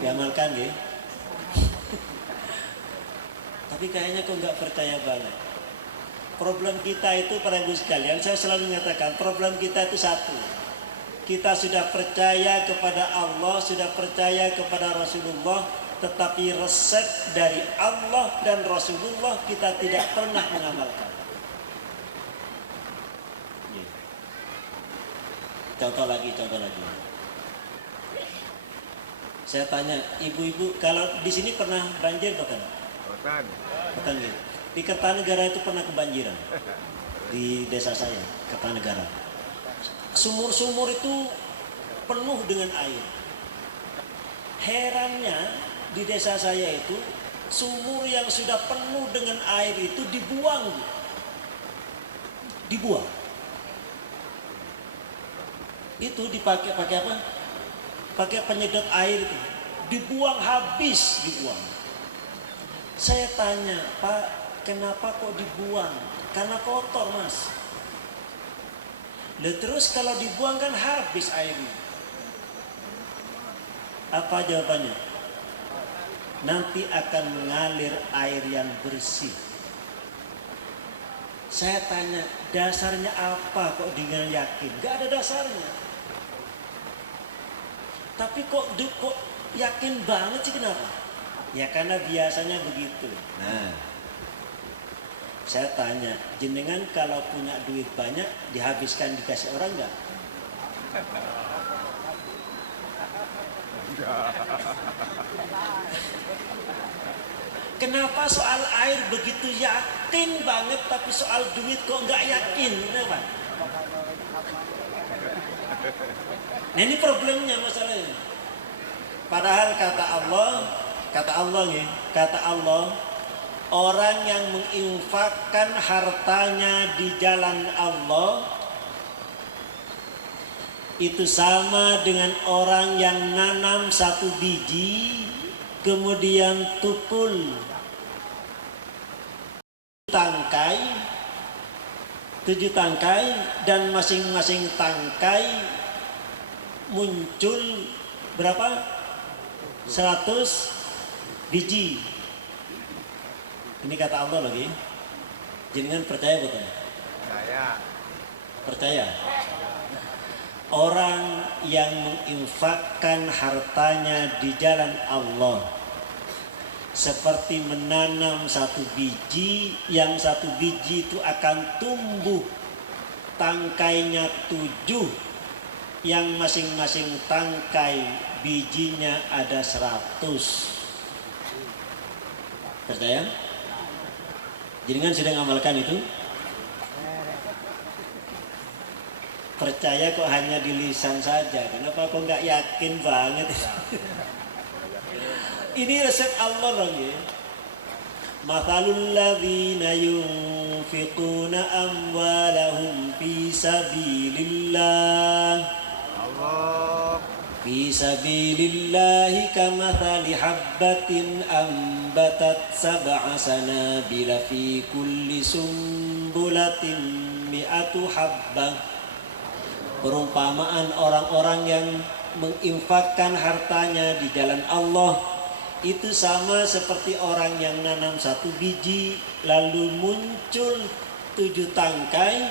Diamalkan nggih? Tapi kayaknya kok nggak percaya banget. Problem kita itu, para ibu sekalian, saya selalu mengatakan problem kita itu satu. Kita sudah percaya kepada Allah, sudah percaya kepada Rasulullah, tetapi resep dari Allah dan Rasulullah kita tidak pernah mengamalkan. Contoh lagi. Saya tanya, ibu-ibu, kalau di sini pernah banjir bukan? Bukan gitu. Di Kertanegara itu pernah kebanjiran. Di desa saya, Kertanegara. Sumur-sumur itu penuh dengan air. Herannya di desa saya itu sumur yang sudah penuh dengan air itu dibuang. Itu dipakai apa? Pakai penyedot air itu. dibuang habis, dibuang. Saya tanya, Pak, kenapa kok dibuang? Karena kotor, Mas. Lah terus kalau dibuang kan habis airnya. Apa jawabannya? Nanti akan mengalir air yang bersih. Saya tanya, dasarnya apa kok dengan yakin? Gak ada dasarnya. Tapi kok yakin banget sih, kenapa? Ya karena biasanya begitu. Nah, saya tanya, jenengan kalau punya duit banyak dihabiskan dikasih orang nggak? Kenapa soal air begitu yakin banget, tapi soal duit kok nggak yakin? Kenapa? Nah ini problemnya, masalahnya. Padahal kata Allah, orang yang menginfakkan hartanya di jalan Allah itu sama dengan orang yang nanam satu biji kemudian tumpul tujuh tangkai dan masing-masing tangkai muncul berapa? 100 biji. Ini kata Allah lagi. Jenengan percaya betul? Percaya. Orang yang menginfakkan hartanya di jalan Allah seperti menanam satu biji, yang satu biji itu akan tumbuh tangkainya 7, yang masing-masing tangkai bijinya ada 100. Percaya? Jenengan sudah ngamalkan itu? Percaya kok hanya di lisan saja. Kenapa kok nggak yakin banget? Ini resep Allah lagi. Mathalul ladzina yunfiquna amwalahum fi sabilillah. Fi sabilillahi kamathali habbatin ambatat sab'a sanabila fi kulli sumbulatin mi'atu habbah. Perumpamaan orang-orang yang menginfakkan hartanya di jalan Allah itu sama seperti orang yang nanam satu biji lalu muncul 7 tangkai,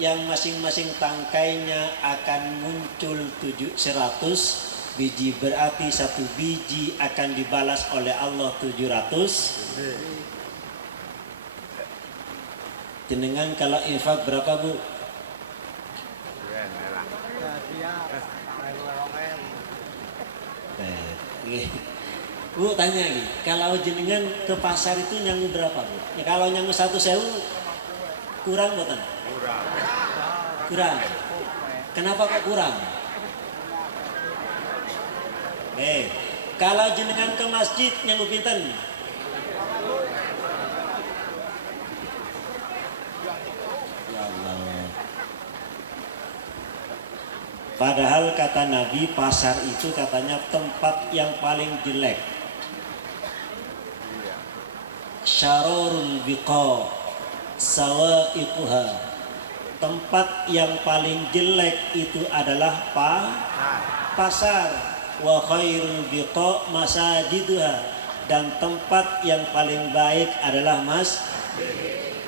yang masing-masing tangkainya akan muncul 100 biji, berarti satu biji akan dibalas oleh Allah 700. Jenengan kalau infak berapa, Bu? Bu tanya lagi, kalau jenengan ke pasar itu nyangu berapa, Bu? Ya, kalau nyangu 1.000 kurang buatan? Kurang. Kenapa kok kurang? Kalau jenengan ke masjid nyangu pinten? Ya Allah. Padahal kata Nabi, pasar itu katanya tempat yang paling jelek. Syarorul biqa sawa'iquha. Tempat yang paling jelek itu adalah pasar. Wa khairul biqa masajiduha. Dan tempat yang paling baik adalah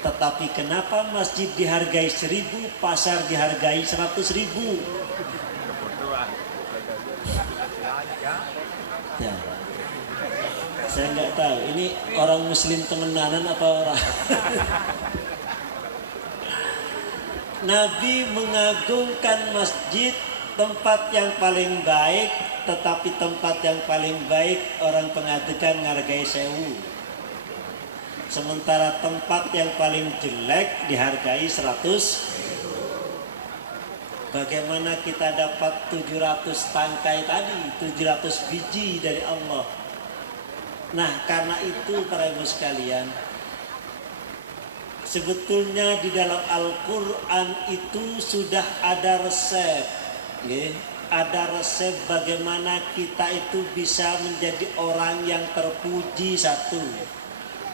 Tetapi kenapa masjid dihargai 1.000, pasar dihargai 100.000? Ya. Saya nggak tahu ini orang muslim temenanan apa orang. Nabi mengagungkan masjid, tempat yang paling baik, tetapi tempat yang paling baik orang pengadegan ngargai 1.000. Sementara tempat yang paling jelek dihargai 100. Bagaimana kita dapat 700 tangkai tadi, 700 biji dari Allah? Nah, karena itu para ibu sekalian, sebetulnya di dalam Al-Quran itu sudah ada resep, ada resep bagaimana kita itu bisa menjadi orang yang terpuji satu.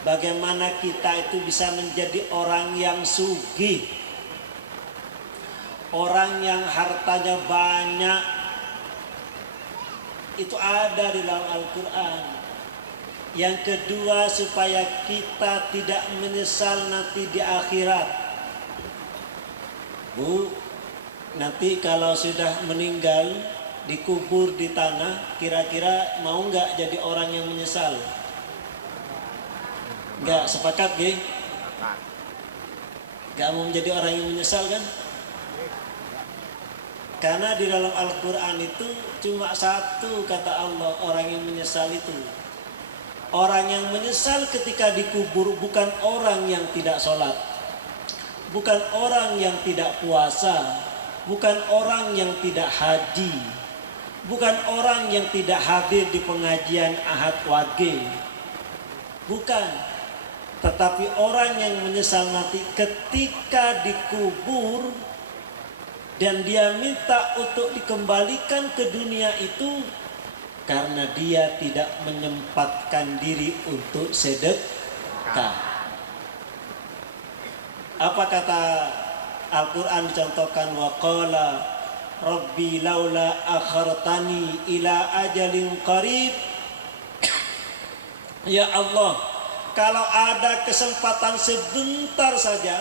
Bagaimana kita itu bisa menjadi orang yang sugih. Orang yang hartanya banyak. Itu ada di dalam Al-Quran. Yang kedua, supaya kita tidak menyesal nanti di akhirat. Bu, nanti kalau sudah meninggal, dikubur di tanah, kira-kira mau nggak jadi orang yang menyesal? Nggak, sepakat gak? Nggak mau menjadi orang yang menyesal kan? Karena di dalam Al-Quran itu cuma satu kata Allah, orang yang menyesal itu. Orang yang menyesal ketika dikubur bukan orang yang tidak sholat, bukan orang yang tidak puasa, bukan orang yang tidak haji, bukan orang yang tidak hadir di pengajian Ahad Wage, bukan. Tetapi orang yang menyesal nanti ketika dikubur dan dia minta untuk dikembalikan ke dunia itu karena dia tidak menyempatkan diri untuk sedekah. Apa kata Al-Quran dicontohkan, wa qala rabbi laula akhartani ila ajalin qarib. Ya Allah, kalau ada kesempatan sebentar saja,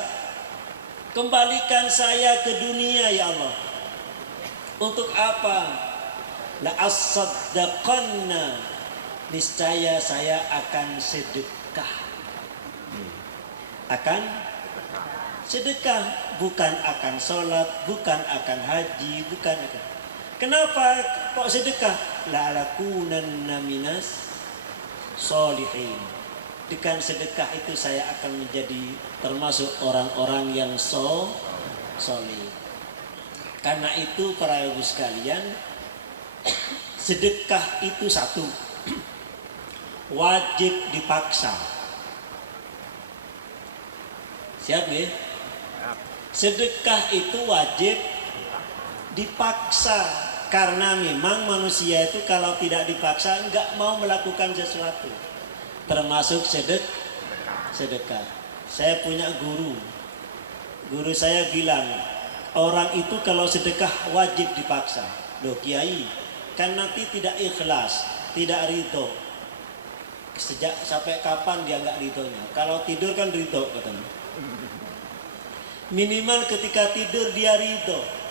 kembalikan saya ke dunia ya Allah. Untuk apa? La as-saddaqanna, niscaya saya akan sedekah. Akan sedekah, bukan akan sholat, bukan akan haji, bukan akan. Kenapa kok sedekah? La'alakunanna minas sholihin. Dengan sedekah itu saya akan menjadi termasuk orang-orang yang solih. Karena itu para ibu sekalian, sedekah itu satu, wajib dipaksa. Siap ya? Sedekah itu wajib dipaksa. Karena memang manusia itu kalau tidak dipaksa enggak mau melakukan sesuatu. Termasuk sedekah. Saya punya guru. Guru saya bilang, orang itu kalau sedekah wajib dipaksa. Loh kiai, kan nanti tidak ikhlas, tidak ridho. Sejak sampai kapan dia nggak ridhonya? Kalau tidur kan ridho katanya. Minimal ketika tidur dia ridho.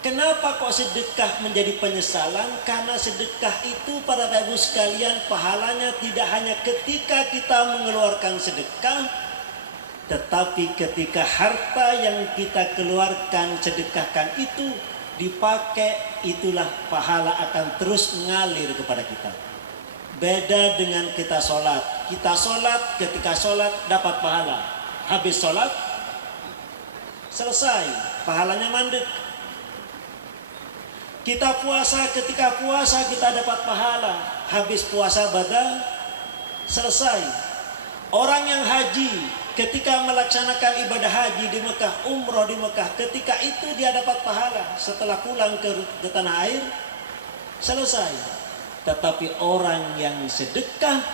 Kenapa kok sedekah menjadi penyesalan? Karena sedekah itu para ibu sekalian, pahalanya tidak hanya ketika kita mengeluarkan sedekah, tetapi ketika harta yang kita keluarkan, sedekahkan itu dipakai, itulah pahala akan terus mengalir kepada kita. Beda dengan kita sholat. Kita sholat, ketika sholat dapat pahala. Habis sholat, selesai, pahalanya mandek. Kita puasa, ketika puasa kita dapat pahala. Habis puasa badan, selesai. Orang yang haji, ketika melaksanakan ibadah haji di Mekah, umroh di Mekah, ketika itu dia dapat pahala. Setelah pulang ke tanah air, selesai. Tetapi orang yang sedekah,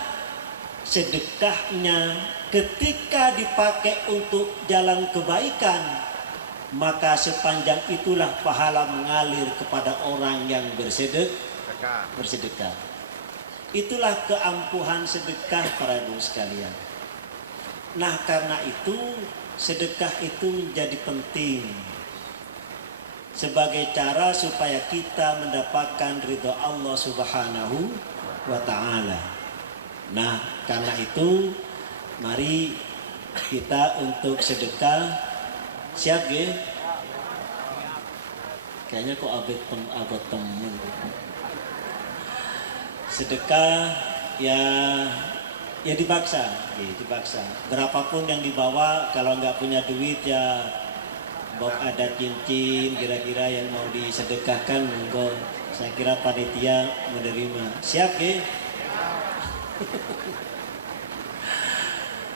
sedekahnya ketika dipakai untuk jalan kebaikan, maka sepanjang itulah pahala mengalir kepada orang yang bersedekah. Itulah keampuhan sedekah para ibu sekalian. Nah karena itu sedekah itu menjadi penting sebagai cara supaya kita mendapatkan ridho Allah Subhanahu wa ta'ala. Nah karena itu mari kita untuk sedekah. Siap ya? Kayaknya kok abad temen. Sedekah ya dipaksa, dipaksa. Berapapun yang dibawa, kalau nggak punya duit ya bawa ada cincin kira-kira yang mau disedekahkan, monggo. Saya kira panitia menerima. Siap ya?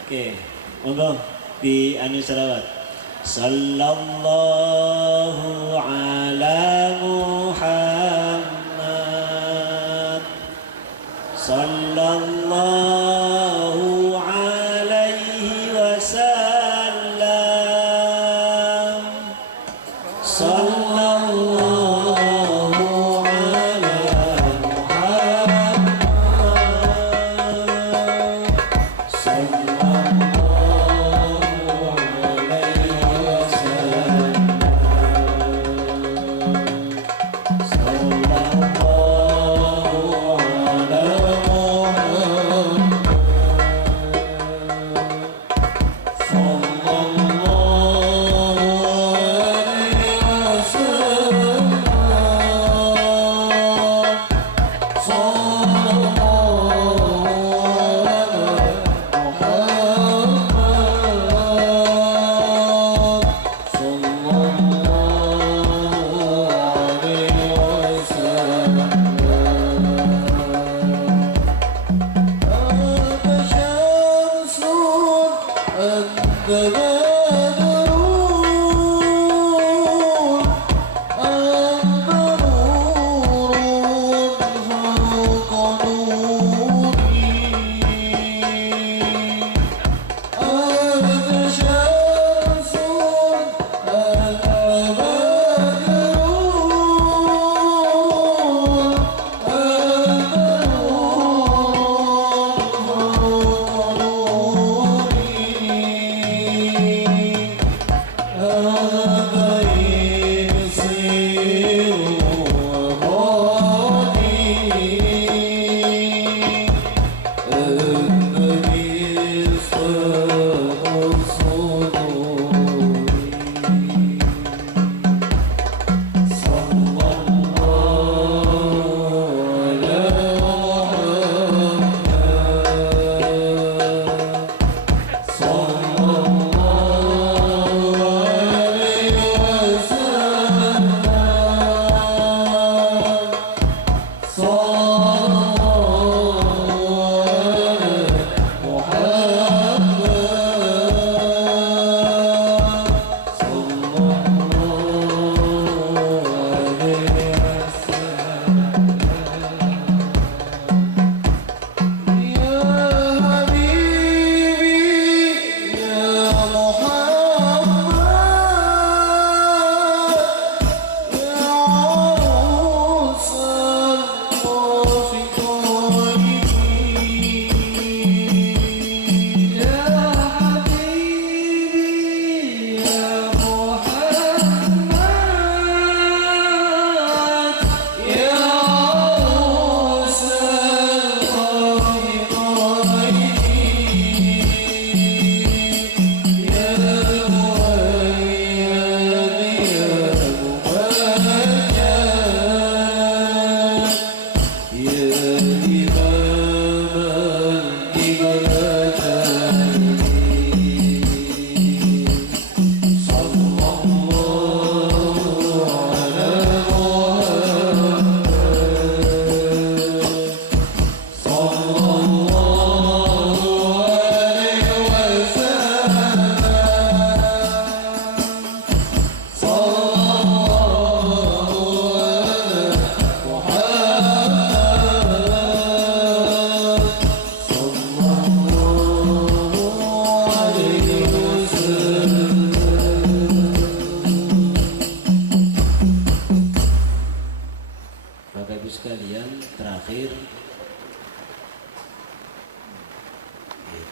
Oke, monggo di anu salawat. Sallallahu ala Muhammad sallallahu alaihi wasallam. Sallallahu ala Muhammad. Sallallahu alaihi wasallam.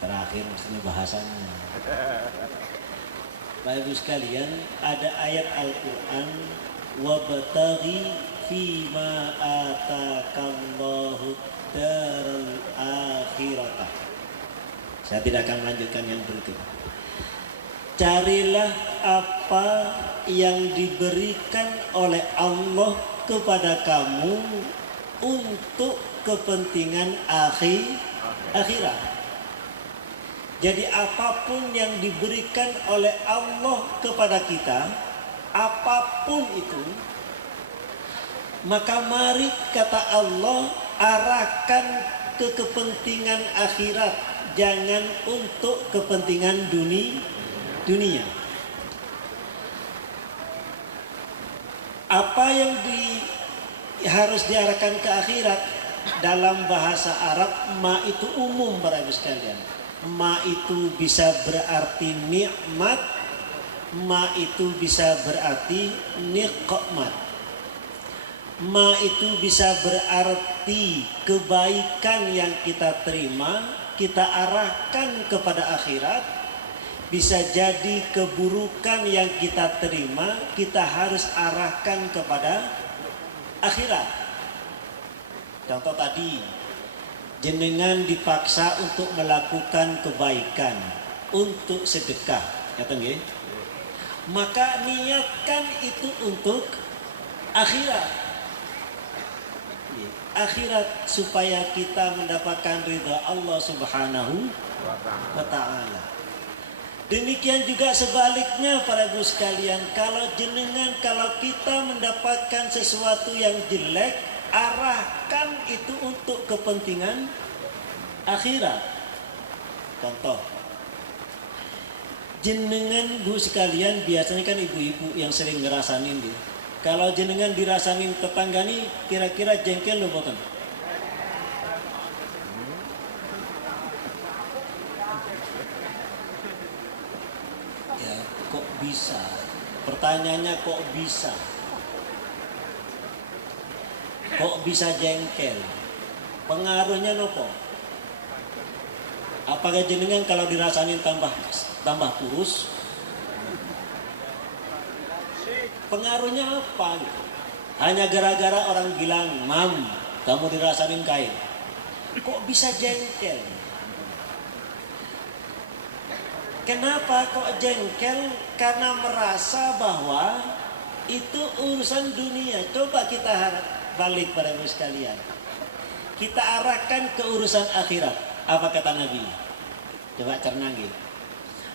terakhir maksudnya bahasanya. Bapak Ibu sekalian, ada ayat Al-Quran, wabtaghi fima atakallahu daral akhirata. Saya tidak akan melanjutkan yang berikut. Carilah apa yang diberikan oleh Allah kepada kamu untuk kepentingan akhirat. Jadi apapun yang diberikan oleh Allah kepada kita, apapun itu, maka mari kata Allah arahkan ke kepentingan akhirat, jangan untuk kepentingan dunia. Apa yang harus diarahkan ke akhirat, dalam bahasa Arab ma itu umum para ibu sekalian. Ma itu bisa berarti nikmat, ma itu bisa berarti nikmat. Ma itu bisa berarti kebaikan yang kita terima, kita arahkan kepada akhirat. Bisa jadi keburukan yang kita terima, kita harus arahkan kepada akhirat. Contoh tadi, jenengan dipaksa untuk melakukan kebaikan, untuk sedekah, kata nggih? Maka niatkan itu untuk akhirat. Akhirat supaya kita mendapatkan ridha Allah Subhanahu wa taala. Demikian juga sebaliknya para ibu sekalian, kalau kita mendapatkan sesuatu yang jelek, arahkan itu untuk kepentingan akhirat. Contoh, jenengan bu sekalian, biasanya kan ibu-ibu yang sering ngerasain dia. Kalau jenengan dirasain tetangga nih, kira-kira jengkel lo boten? Ya, kok bisa? Pertanyaannya kok bisa? Kok bisa jengkel? Pengaruhnya nopo? Apakah jenengan kalau dirasain tambah kurus? Pengaruhnya apa? Hanya gara-gara orang bilang, "Mam, kamu dirasain kain." Kok bisa jengkel? Kenapa kok jengkel? Karena merasa bahwa itu urusan dunia. Coba kita balik pada ibu sekalian. Kita arahkan ke urusan akhirat. Apa kata Nabi? Coba cerna gitu.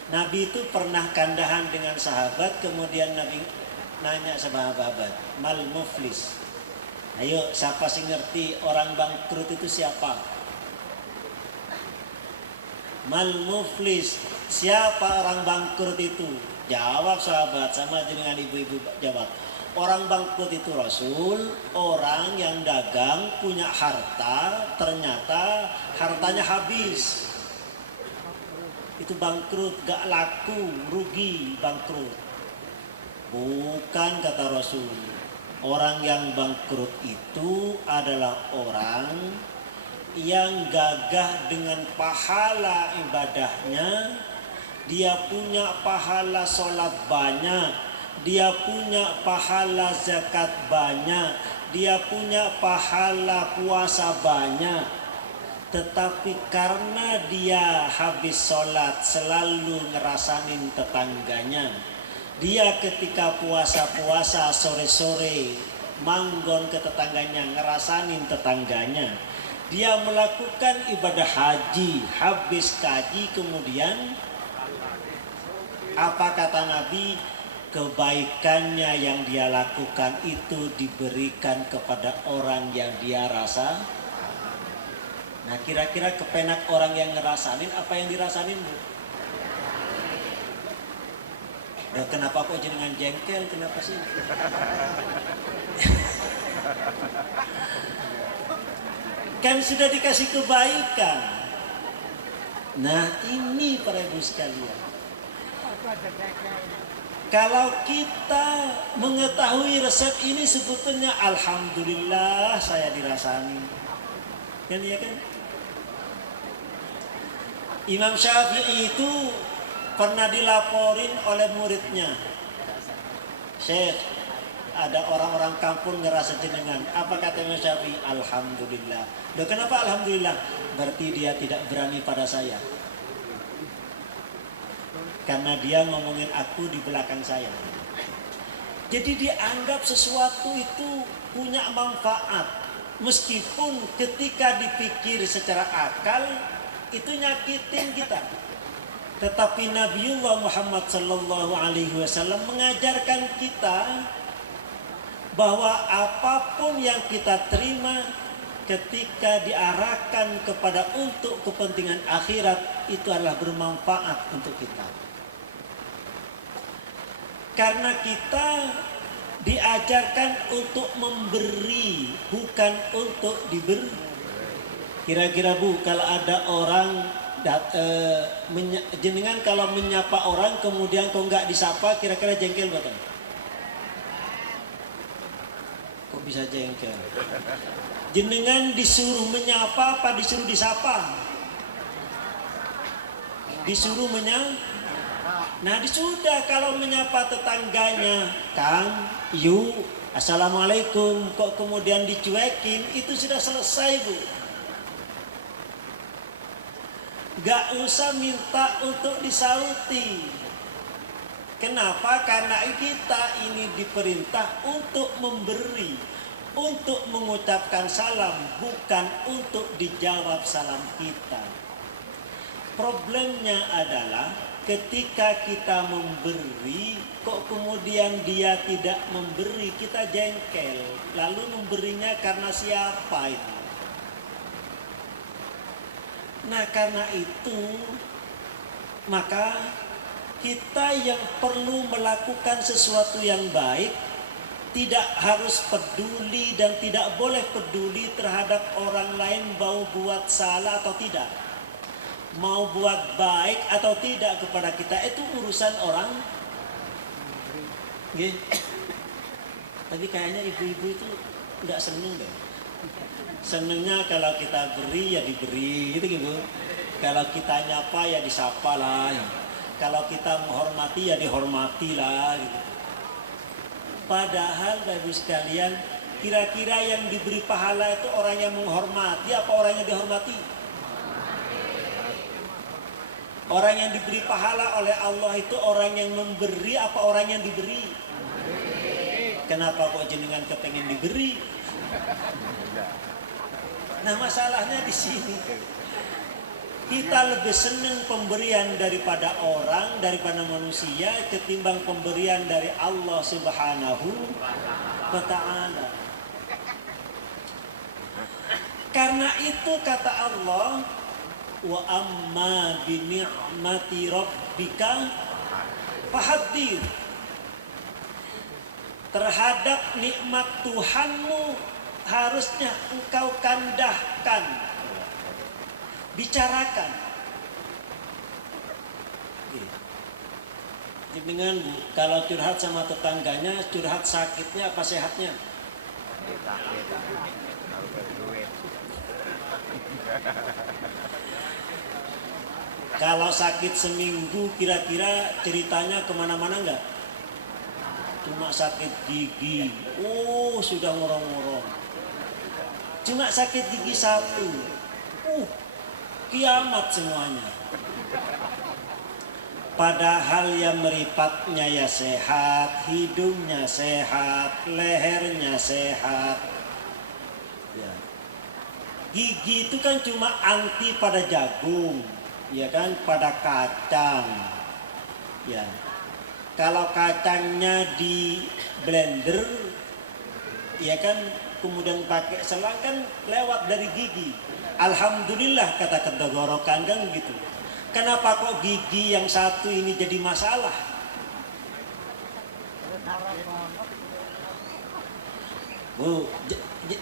Nabi itu pernah kandahan dengan sahabat, kemudian Nabi nanya sama sahabat, mal muflis. Ayo, siapa sih ngerti orang bangkrut itu siapa? Mal muflis, siapa orang bangkrut itu? Jawab sahabat, sama dengan ibu-ibu jawab. Orang bangkrut itu Rasul, orang yang dagang punya harta, ternyata hartanya habis. Itu bangkrut, gak laku, rugi, bangkrut. Bukan, kata Rasul. Orang yang bangkrut itu adalah orang yang gagah dengan pahala ibadahnya. Dia punya pahala sholat banyak, dia punya pahala zakat banyak, dia punya pahala puasa banyak. Tetapi karena dia habis sholat selalu ngerasain tetangganya, dia ketika puasa-puasa sore-sore manggon ke tetangganya, ngerasain tetangganya. Dia melakukan ibadah haji, habis kaji kemudian apa kata Nabi? Kebaikannya yang dia lakukan itu diberikan kepada orang yang dia rasa. Nah, kira-kira kepenak orang yang ngerasain apa yang dirasain, Bu? Ya, kenapa kok jenengan jengkel? Kenapa sih? Kan sudah dikasih kebaikan. Nah, ini para ibu sekalian. Kalau kita mengetahui resep ini, sebetulnya alhamdulillah saya dirasani. Kan ya kan? Imam Syafi'i itu pernah dilaporin oleh muridnya, Syekh, ada orang-orang kampung ngerasa jenengan. Apa kata Imam Syafi'i? Alhamdulillah. Loh, kenapa alhamdulillah? Berarti dia tidak berani pada saya. Karena dia ngomongin aku di belakang saya. Jadi dianggap sesuatu itu punya manfaat. Meskipun ketika dipikir secara akal itu nyakitin kita. Tetapi Nabiullah Muhammad sallallahu alaihi wasallam mengajarkan kita bahwa apapun yang kita terima ketika diarahkan kepada untuk kepentingan akhirat itu adalah bermanfaat untuk kita. Karena kita diajarkan untuk memberi, bukan untuk Kira-kira Bu, kalau ada orang jenengan kalau menyapa orang kemudian kok nggak disapa, kira-kira jengkel bukan? Kok bisa jengkel? Jenengan disuruh menyapa apa disuruh disapa? Disuruh menyapa. Nah sudah kalau menyapa tetangganya, Kang, Yu, Assalamualaikum, kok kemudian dicuekin, itu sudah selesai Bu. Gak usah minta untuk disauti. Kenapa? Karena kita ini diperintah untuk memberi, untuk mengucapkan salam, bukan untuk dijawab salam kita. Problemnya adalah ketika kita memberi, kok kemudian dia tidak memberi, kita jengkel. Lalu memberinya karena siapa itu? Nah karena itu maka kita yang perlu melakukan sesuatu yang baik, tidak harus peduli dan tidak boleh peduli terhadap orang lain mau buat salah atau tidak, mau buat baik atau tidak kepada kita, itu urusan orang. Tapi kayaknya ibu-ibu itu nggak seneng deh. Senengnya kalau kita beri ya diberi gitu gitu. Kalau kita nyapa ya disapa lah. Kalau kita menghormati ya dihormati lah gitu. Padahal Bapak sekalian, kira-kira yang diberi pahala itu orang yang menghormati apa orang yang dihormati? Orang yang diberi pahala oleh Allah itu orang yang memberi apa orang yang diberi? Kenapa kok jenengan kepengen diberi? Nah masalahnya di sini, kita lebih senang pemberian daripada orang, daripada manusia, ketimbang pemberian dari Allah Subhanahu wa Ta'ala. Karena itu kata Allah, wa amma bi ni'mati rabbika fahaddith. Terhadap nikmat Tuhanmu harusnya engkau kandahkan, bicarakan. Dengan Bu, kalau curhat sama tetangganya, curhat sakitnya apa sehatnya? Kalau sakit seminggu, kira-kira ceritanya kemana-mana enggak? Cuma sakit gigi, sudah ngorong-ngorong. Cuma sakit gigi satu, kiamat semuanya. Padahal yang meripatnya ya sehat, hidungnya sehat, lehernya sehat. Ya. Gigi itu kan cuma anti pada jagung, ya kan, pada kacang. Ya. Kalau kacangnya di blender, ya kan, kemudian pakai selang kan lewat dari gigi. Alhamdulillah kata tenggorokan kan gitu. Kenapa kok gigi yang satu ini jadi masalah? Bu,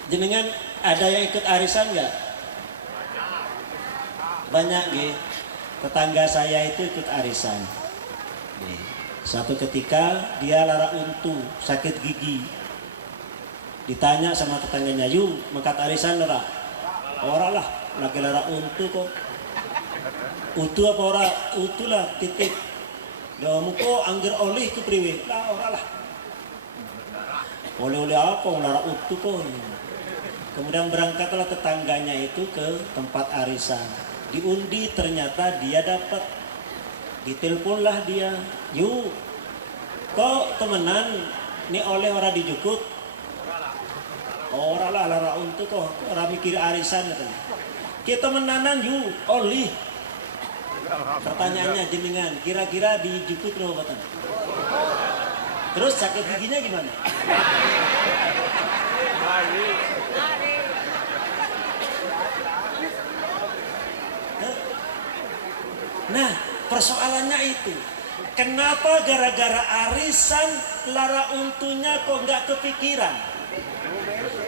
jenengan ada yang ikut arisan nggak? Banyak gitu. Tetangga saya itu ikut arisan. Satu ketika dia lara untu, sakit gigi. Ditanya sama tetangganya, "Yu, mengkat arisan lara?" "Ora lah, lagi lara untu kok." "Utu apa ora?" "Utu lah, titik." "Damu kok angger oleh ke priwe?" "Lah ora lah." "Oleh-oleh apa? Lara utu kok." Kemudian berangkatlah tetangganya itu ke tempat arisan. Diundi, ternyata dia dapat. Diteleponlah dia, "Yu, kok temenan ini oleh ora dijukut?" "Ora lah, lara untuk kok ora mikir arisan." Katanya. "Kita menanan Yu, oli." Pertanyaannya jenengan, kira-kira dijukut berapa batang? Terus sakit giginya gimana? Nah, persoalannya itu, kenapa gara-gara arisan lara untunya kok nggak kepikiran?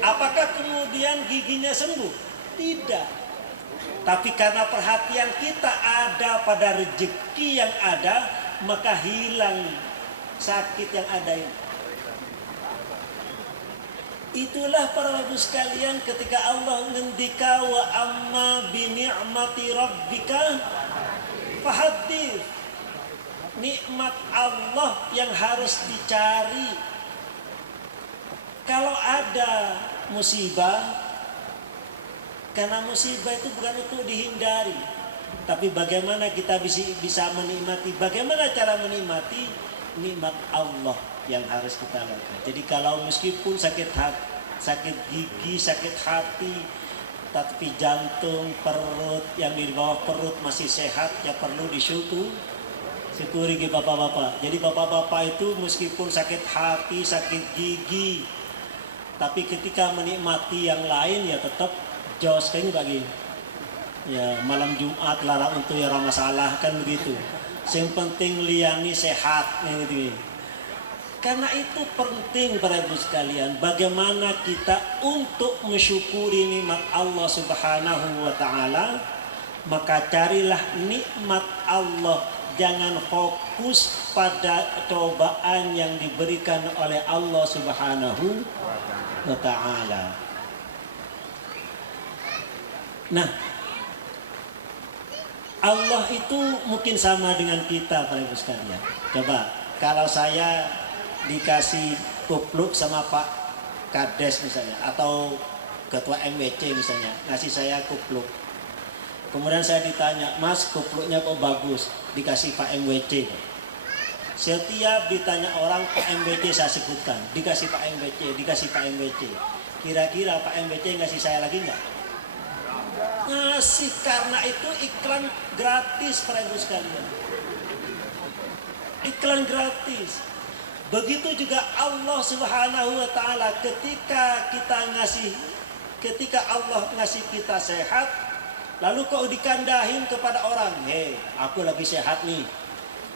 Apakah kemudian giginya sembuh? Tidak. Tapi karena perhatian kita ada pada rezeki yang ada, maka hilang sakit yang ada ini. Itulah para ibu sekalian ketika Allah ngendika wa amma bi ni'mati rabbika fahaddits. Nikmat Allah yang harus dicari. Kalau ada musibah, karena musibah itu bukan untuk dihindari, tapi bagaimana kita bisa menikmati, bagaimana cara menikmati nikmat Allah yang harus kita lakukan. Jadi kalau meskipun sakit hati, sakit gigi, sakit hati, tapi jantung, perut, yang di bawah perut masih sehat, ya perlu syukuri ke bapak-bapak. Jadi bapak-bapak itu meskipun sakit hati, sakit gigi, tapi ketika menikmati yang lain ya tetap jos kayaknya bagi. Ya malam Jumat larang untuk ya masalah kan begitu. Yang penting liani sehat gitu. Karena itu penting para ibu sekalian, bagaimana kita untuk mensyukuri nikmat Allah Subhanahu wa taala, maka carilah nikmat Allah, jangan fokus pada cobaan yang diberikan oleh Allah Subhanahu wa taala. Nah, Allah itu mungkin sama dengan kita para ibu sekalian. Coba kalau saya dikasih kupluk sama Pak Kades misalnya, atau Ketua MWC misalnya, ngasih saya kupluk. Kemudian saya ditanya, Mas kupluknya kok bagus, dikasih Pak MWC. Setiap ditanya orang Pak MWC saya sebutkan, dikasih Pak MWC, dikasih Pak MWC. Kira-kira Pak MWC ngasih saya lagi enggak? Ngasih, karena itu iklan gratis para ibu sekalian. Iklan gratis. Begitu juga Allah Subhanahu wa taala ketika Allah ngasih kita sehat, lalu kau dikandahin kepada orang, "Hei, aku lagi sehat nih.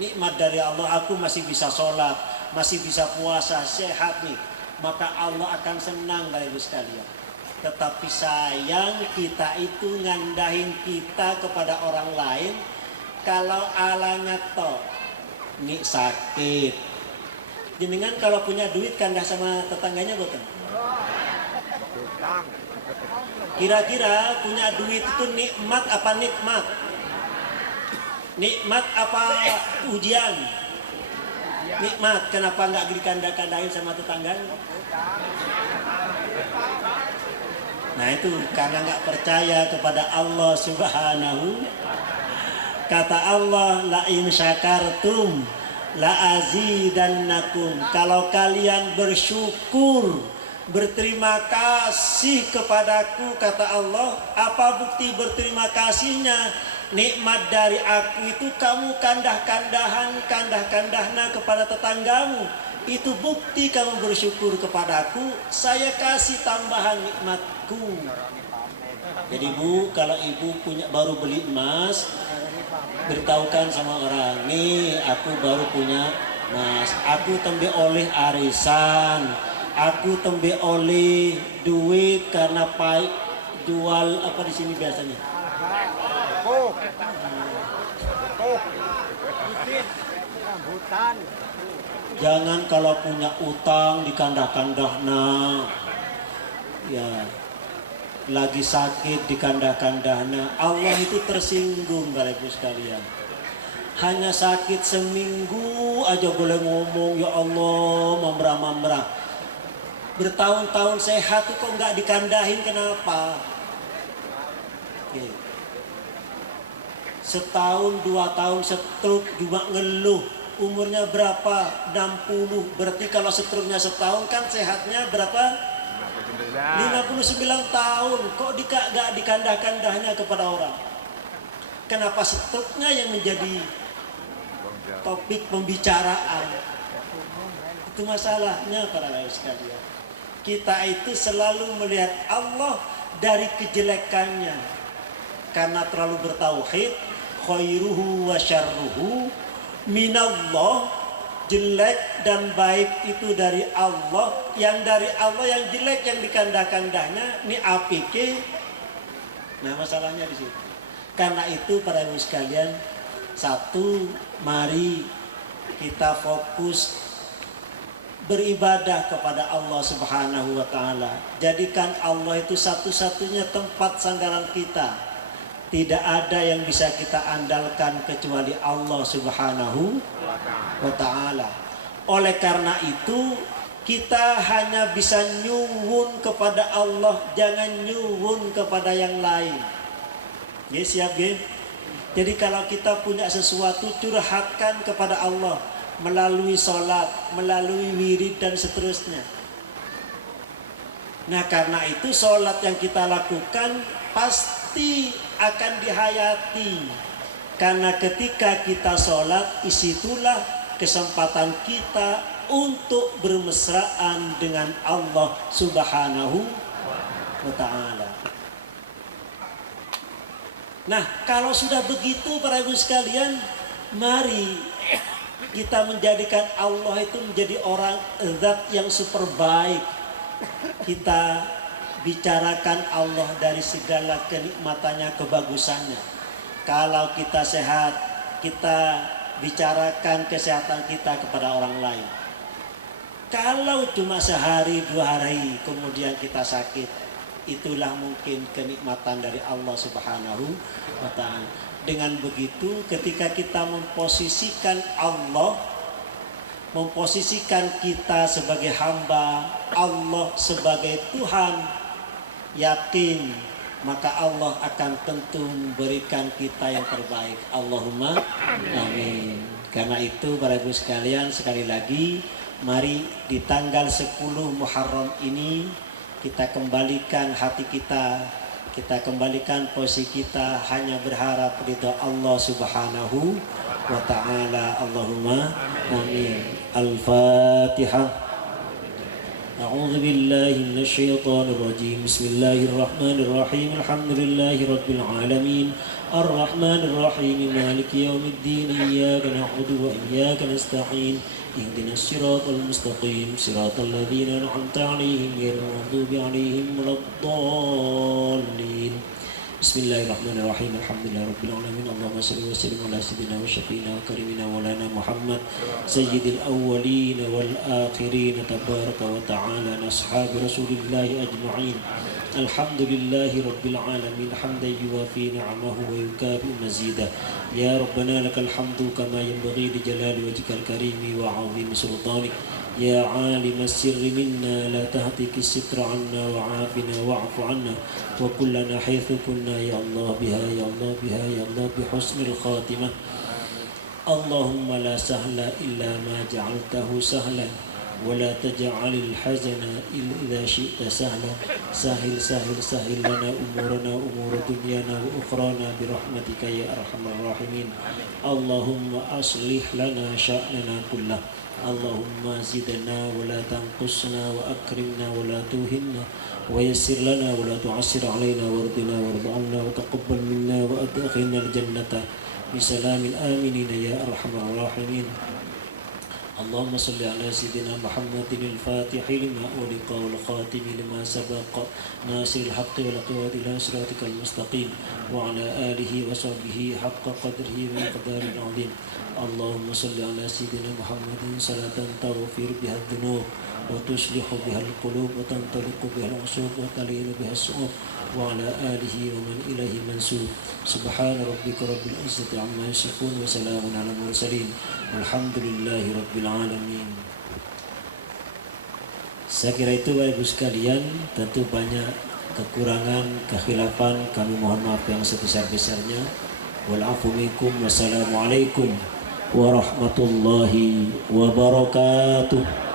Nikmat dari Allah, aku masih bisa sholat, masih bisa puasa, sehat nih." Maka Allah akan senang para ibu sekalian. Tetapi sayang kita itu ngandahin kita kepada orang lain kalau alanya toh nih sakit. Jenengan kalau punya duit kandah sama tetangganya boten? Kira-kira punya duit itu nikmat apa nikmat? Nikmat apa ujian? Nikmat. Kenapa nggak dikandah-kandahin sama tetangganya? Nah itu karena nggak percaya kepada Allah Subhanahu. Kata Allah, la in syakartum la azidannakum. Kalau kalian bersyukur, berterima kasih kepadaku, kata Allah, apa bukti berterima kasihnya? Nikmat dari aku itu kamu kandah-kandahna kepada tetanggamu. Itu bukti kamu bersyukur kepadaku, saya kasih tambahan nikmatku. Jadi Bu, kalau ibu baru beli emas, beritahukan sama orang, nih aku baru punya emas, aku tembe oleh arisan, aku tembe oleh duit karena jual apa di sini biasanya? Jangan kalau punya utang dikandah-kandahna, ya lagi sakit dikandah-kandahna. Allah itu tersinggung Bapak Ibu sekalian. Hanya sakit seminggu aja boleh ngomong, ya Allah memberah-memberah. Bertahun-tahun sehat itu kok nggak dikandahin, kenapa? Oke. Setahun 2 tahun stroke juga ngeluh. Umurnya berapa? 60. Berarti kalau stroke-nya setahun kan sehatnya berapa? 59 tahun. Kok gak dikandah-kandahnya kepada orang? Kenapa stroke-nya yang menjadi topik pembicaraan? Itu masalahnya para ibu sekalian. Kita itu selalu melihat Allah dari kejelekannya. Karena terlalu bertauhid, khairuhu wa syarruhu minallah, jelek dan baik itu dari Allah. Yang dari Allah yang jelek yang dikandah-kandahnya ini apike Nah, masalahnya di situ. Karena itu para ibu sekalian, satu, mari kita fokus beribadah kepada Allah Subhanahu wa taala. Jadikan Allah itu satu-satunya tempat sandaran kita. Tidak ada yang bisa kita andalkan kecuali Allah Subhanahu wa taala. Oleh karena itu, kita hanya bisa nyuwun kepada Allah, jangan nyuwun kepada yang lain. Ya, siap ya? Jadi kalau kita punya sesuatu, curhatkan kepada Allah melalui sholat, melalui wirid dan seterusnya. Nah, karena itu sholat yang kita lakukan pasti akan dihayati. Karena ketika kita sholat, disitulah kesempatan kita untuk bermesraan dengan Allah Subhanahu wa ta'ala. Nah, kalau sudah begitu para ibu sekalian, mari kita menjadikan Allah itu menjadi orang zat yang super baik. Kita bicarakan Allah dari segala kenikmatannya, kebagusannya. Kalau kita sehat, kita bicarakan kesehatan kita kepada orang lain. Kalau cuma sehari dua hari kemudian kita sakit, itulah mungkin kenikmatan dari Allah Subhanahu wa ta'ala. Dengan begitu, ketika kita memposisikan Allah, memposisikan kita sebagai hamba, Allah sebagai Tuhan, yakin maka Allah akan tentu memberikan kita yang terbaik. Allahumma amin. Karena itu para ibu sekalian, sekali lagi mari di tanggal 10 Muharram ini kita kembalikan hati kita, kita kembalikan posisi kita hanya berharap ridha Allah Subhanahu wa ta'ala. Allahumma amin. Al-Fatihah. أعوذ بالله من الشيطان الرجيم بسم الله الرحمن الرحيم الحمد لله رب العالمين الرحمن الرحيم مالك يوم الدين إياك نعبد وإياك نستعين اهدنا الصراط المستقيم صراط الذين أنعمت عليهم غير المغضوب عليهم ولا الضالين بسم الله الرحمن الرحيم الحمد لله رب العالمين اللهم صل وسلم على سيدنا وشفينا وكريمنا مولانا محمد سيد الأولين والآخرين تبارك وتعالى أصحاب رسول الله أجمعين الحمد لله رب العالمين حمدا يوافي نعمه ويكافئ مزيده يا ربنا لك الحمد كما ينبغي لجلال وجهك الكريم وعظيم سلطانك يا عالم السر منا لا تهتك الستر عنا وعافنا واعف عنا وكلنا حيث كنا يا الله بها يا الله بها يا الله بحسن الخاتمة اللهم لا سهل إلا ما جعلته سهلا ولا تجعل الحزن إذا شئت سهلا سهل سهل سهل لنا أمورنا أمور دنيانا وأخرانا برحمتك يا أرحم الراحمين اللهم أصلح لنا شأننا كله اللهم زدنا ولا تنقصنا وأكرمنا ولا توهنا ويسر لنا ولا تعسر علينا وارضنا وارض عنا وتقبل منا وأدخلنا الجنة بسلام آمنين يا أرحم الراحمين اللهم صل على سيدنا محمد الفاتح لما أغلق والخاتم لما سبق ناصر الحق والقوة إلى صراطك المستقيم وعلى آله وصحبه حق قدره ومقدار عظيم اللهم صل على سيدنا محمد صلاة تغفر بها الذنوب وتصلح بها القلوب وتنطلق بها العصوب وتلين بها الصعوب وعلى آله ومن إليه منسوب سبحان ربك رب العزة عما يصفون وسلام على المرسلين والحمد لله رب العالمين. Saya kira itu Bapak Ibu sekalian, tentu banyak kekurangan, kekhilafan, kami mohon maaf yang sebesar-besarnya. Wal-afu minkum, wassalamualaikum warahmatullahi wabarakatuh.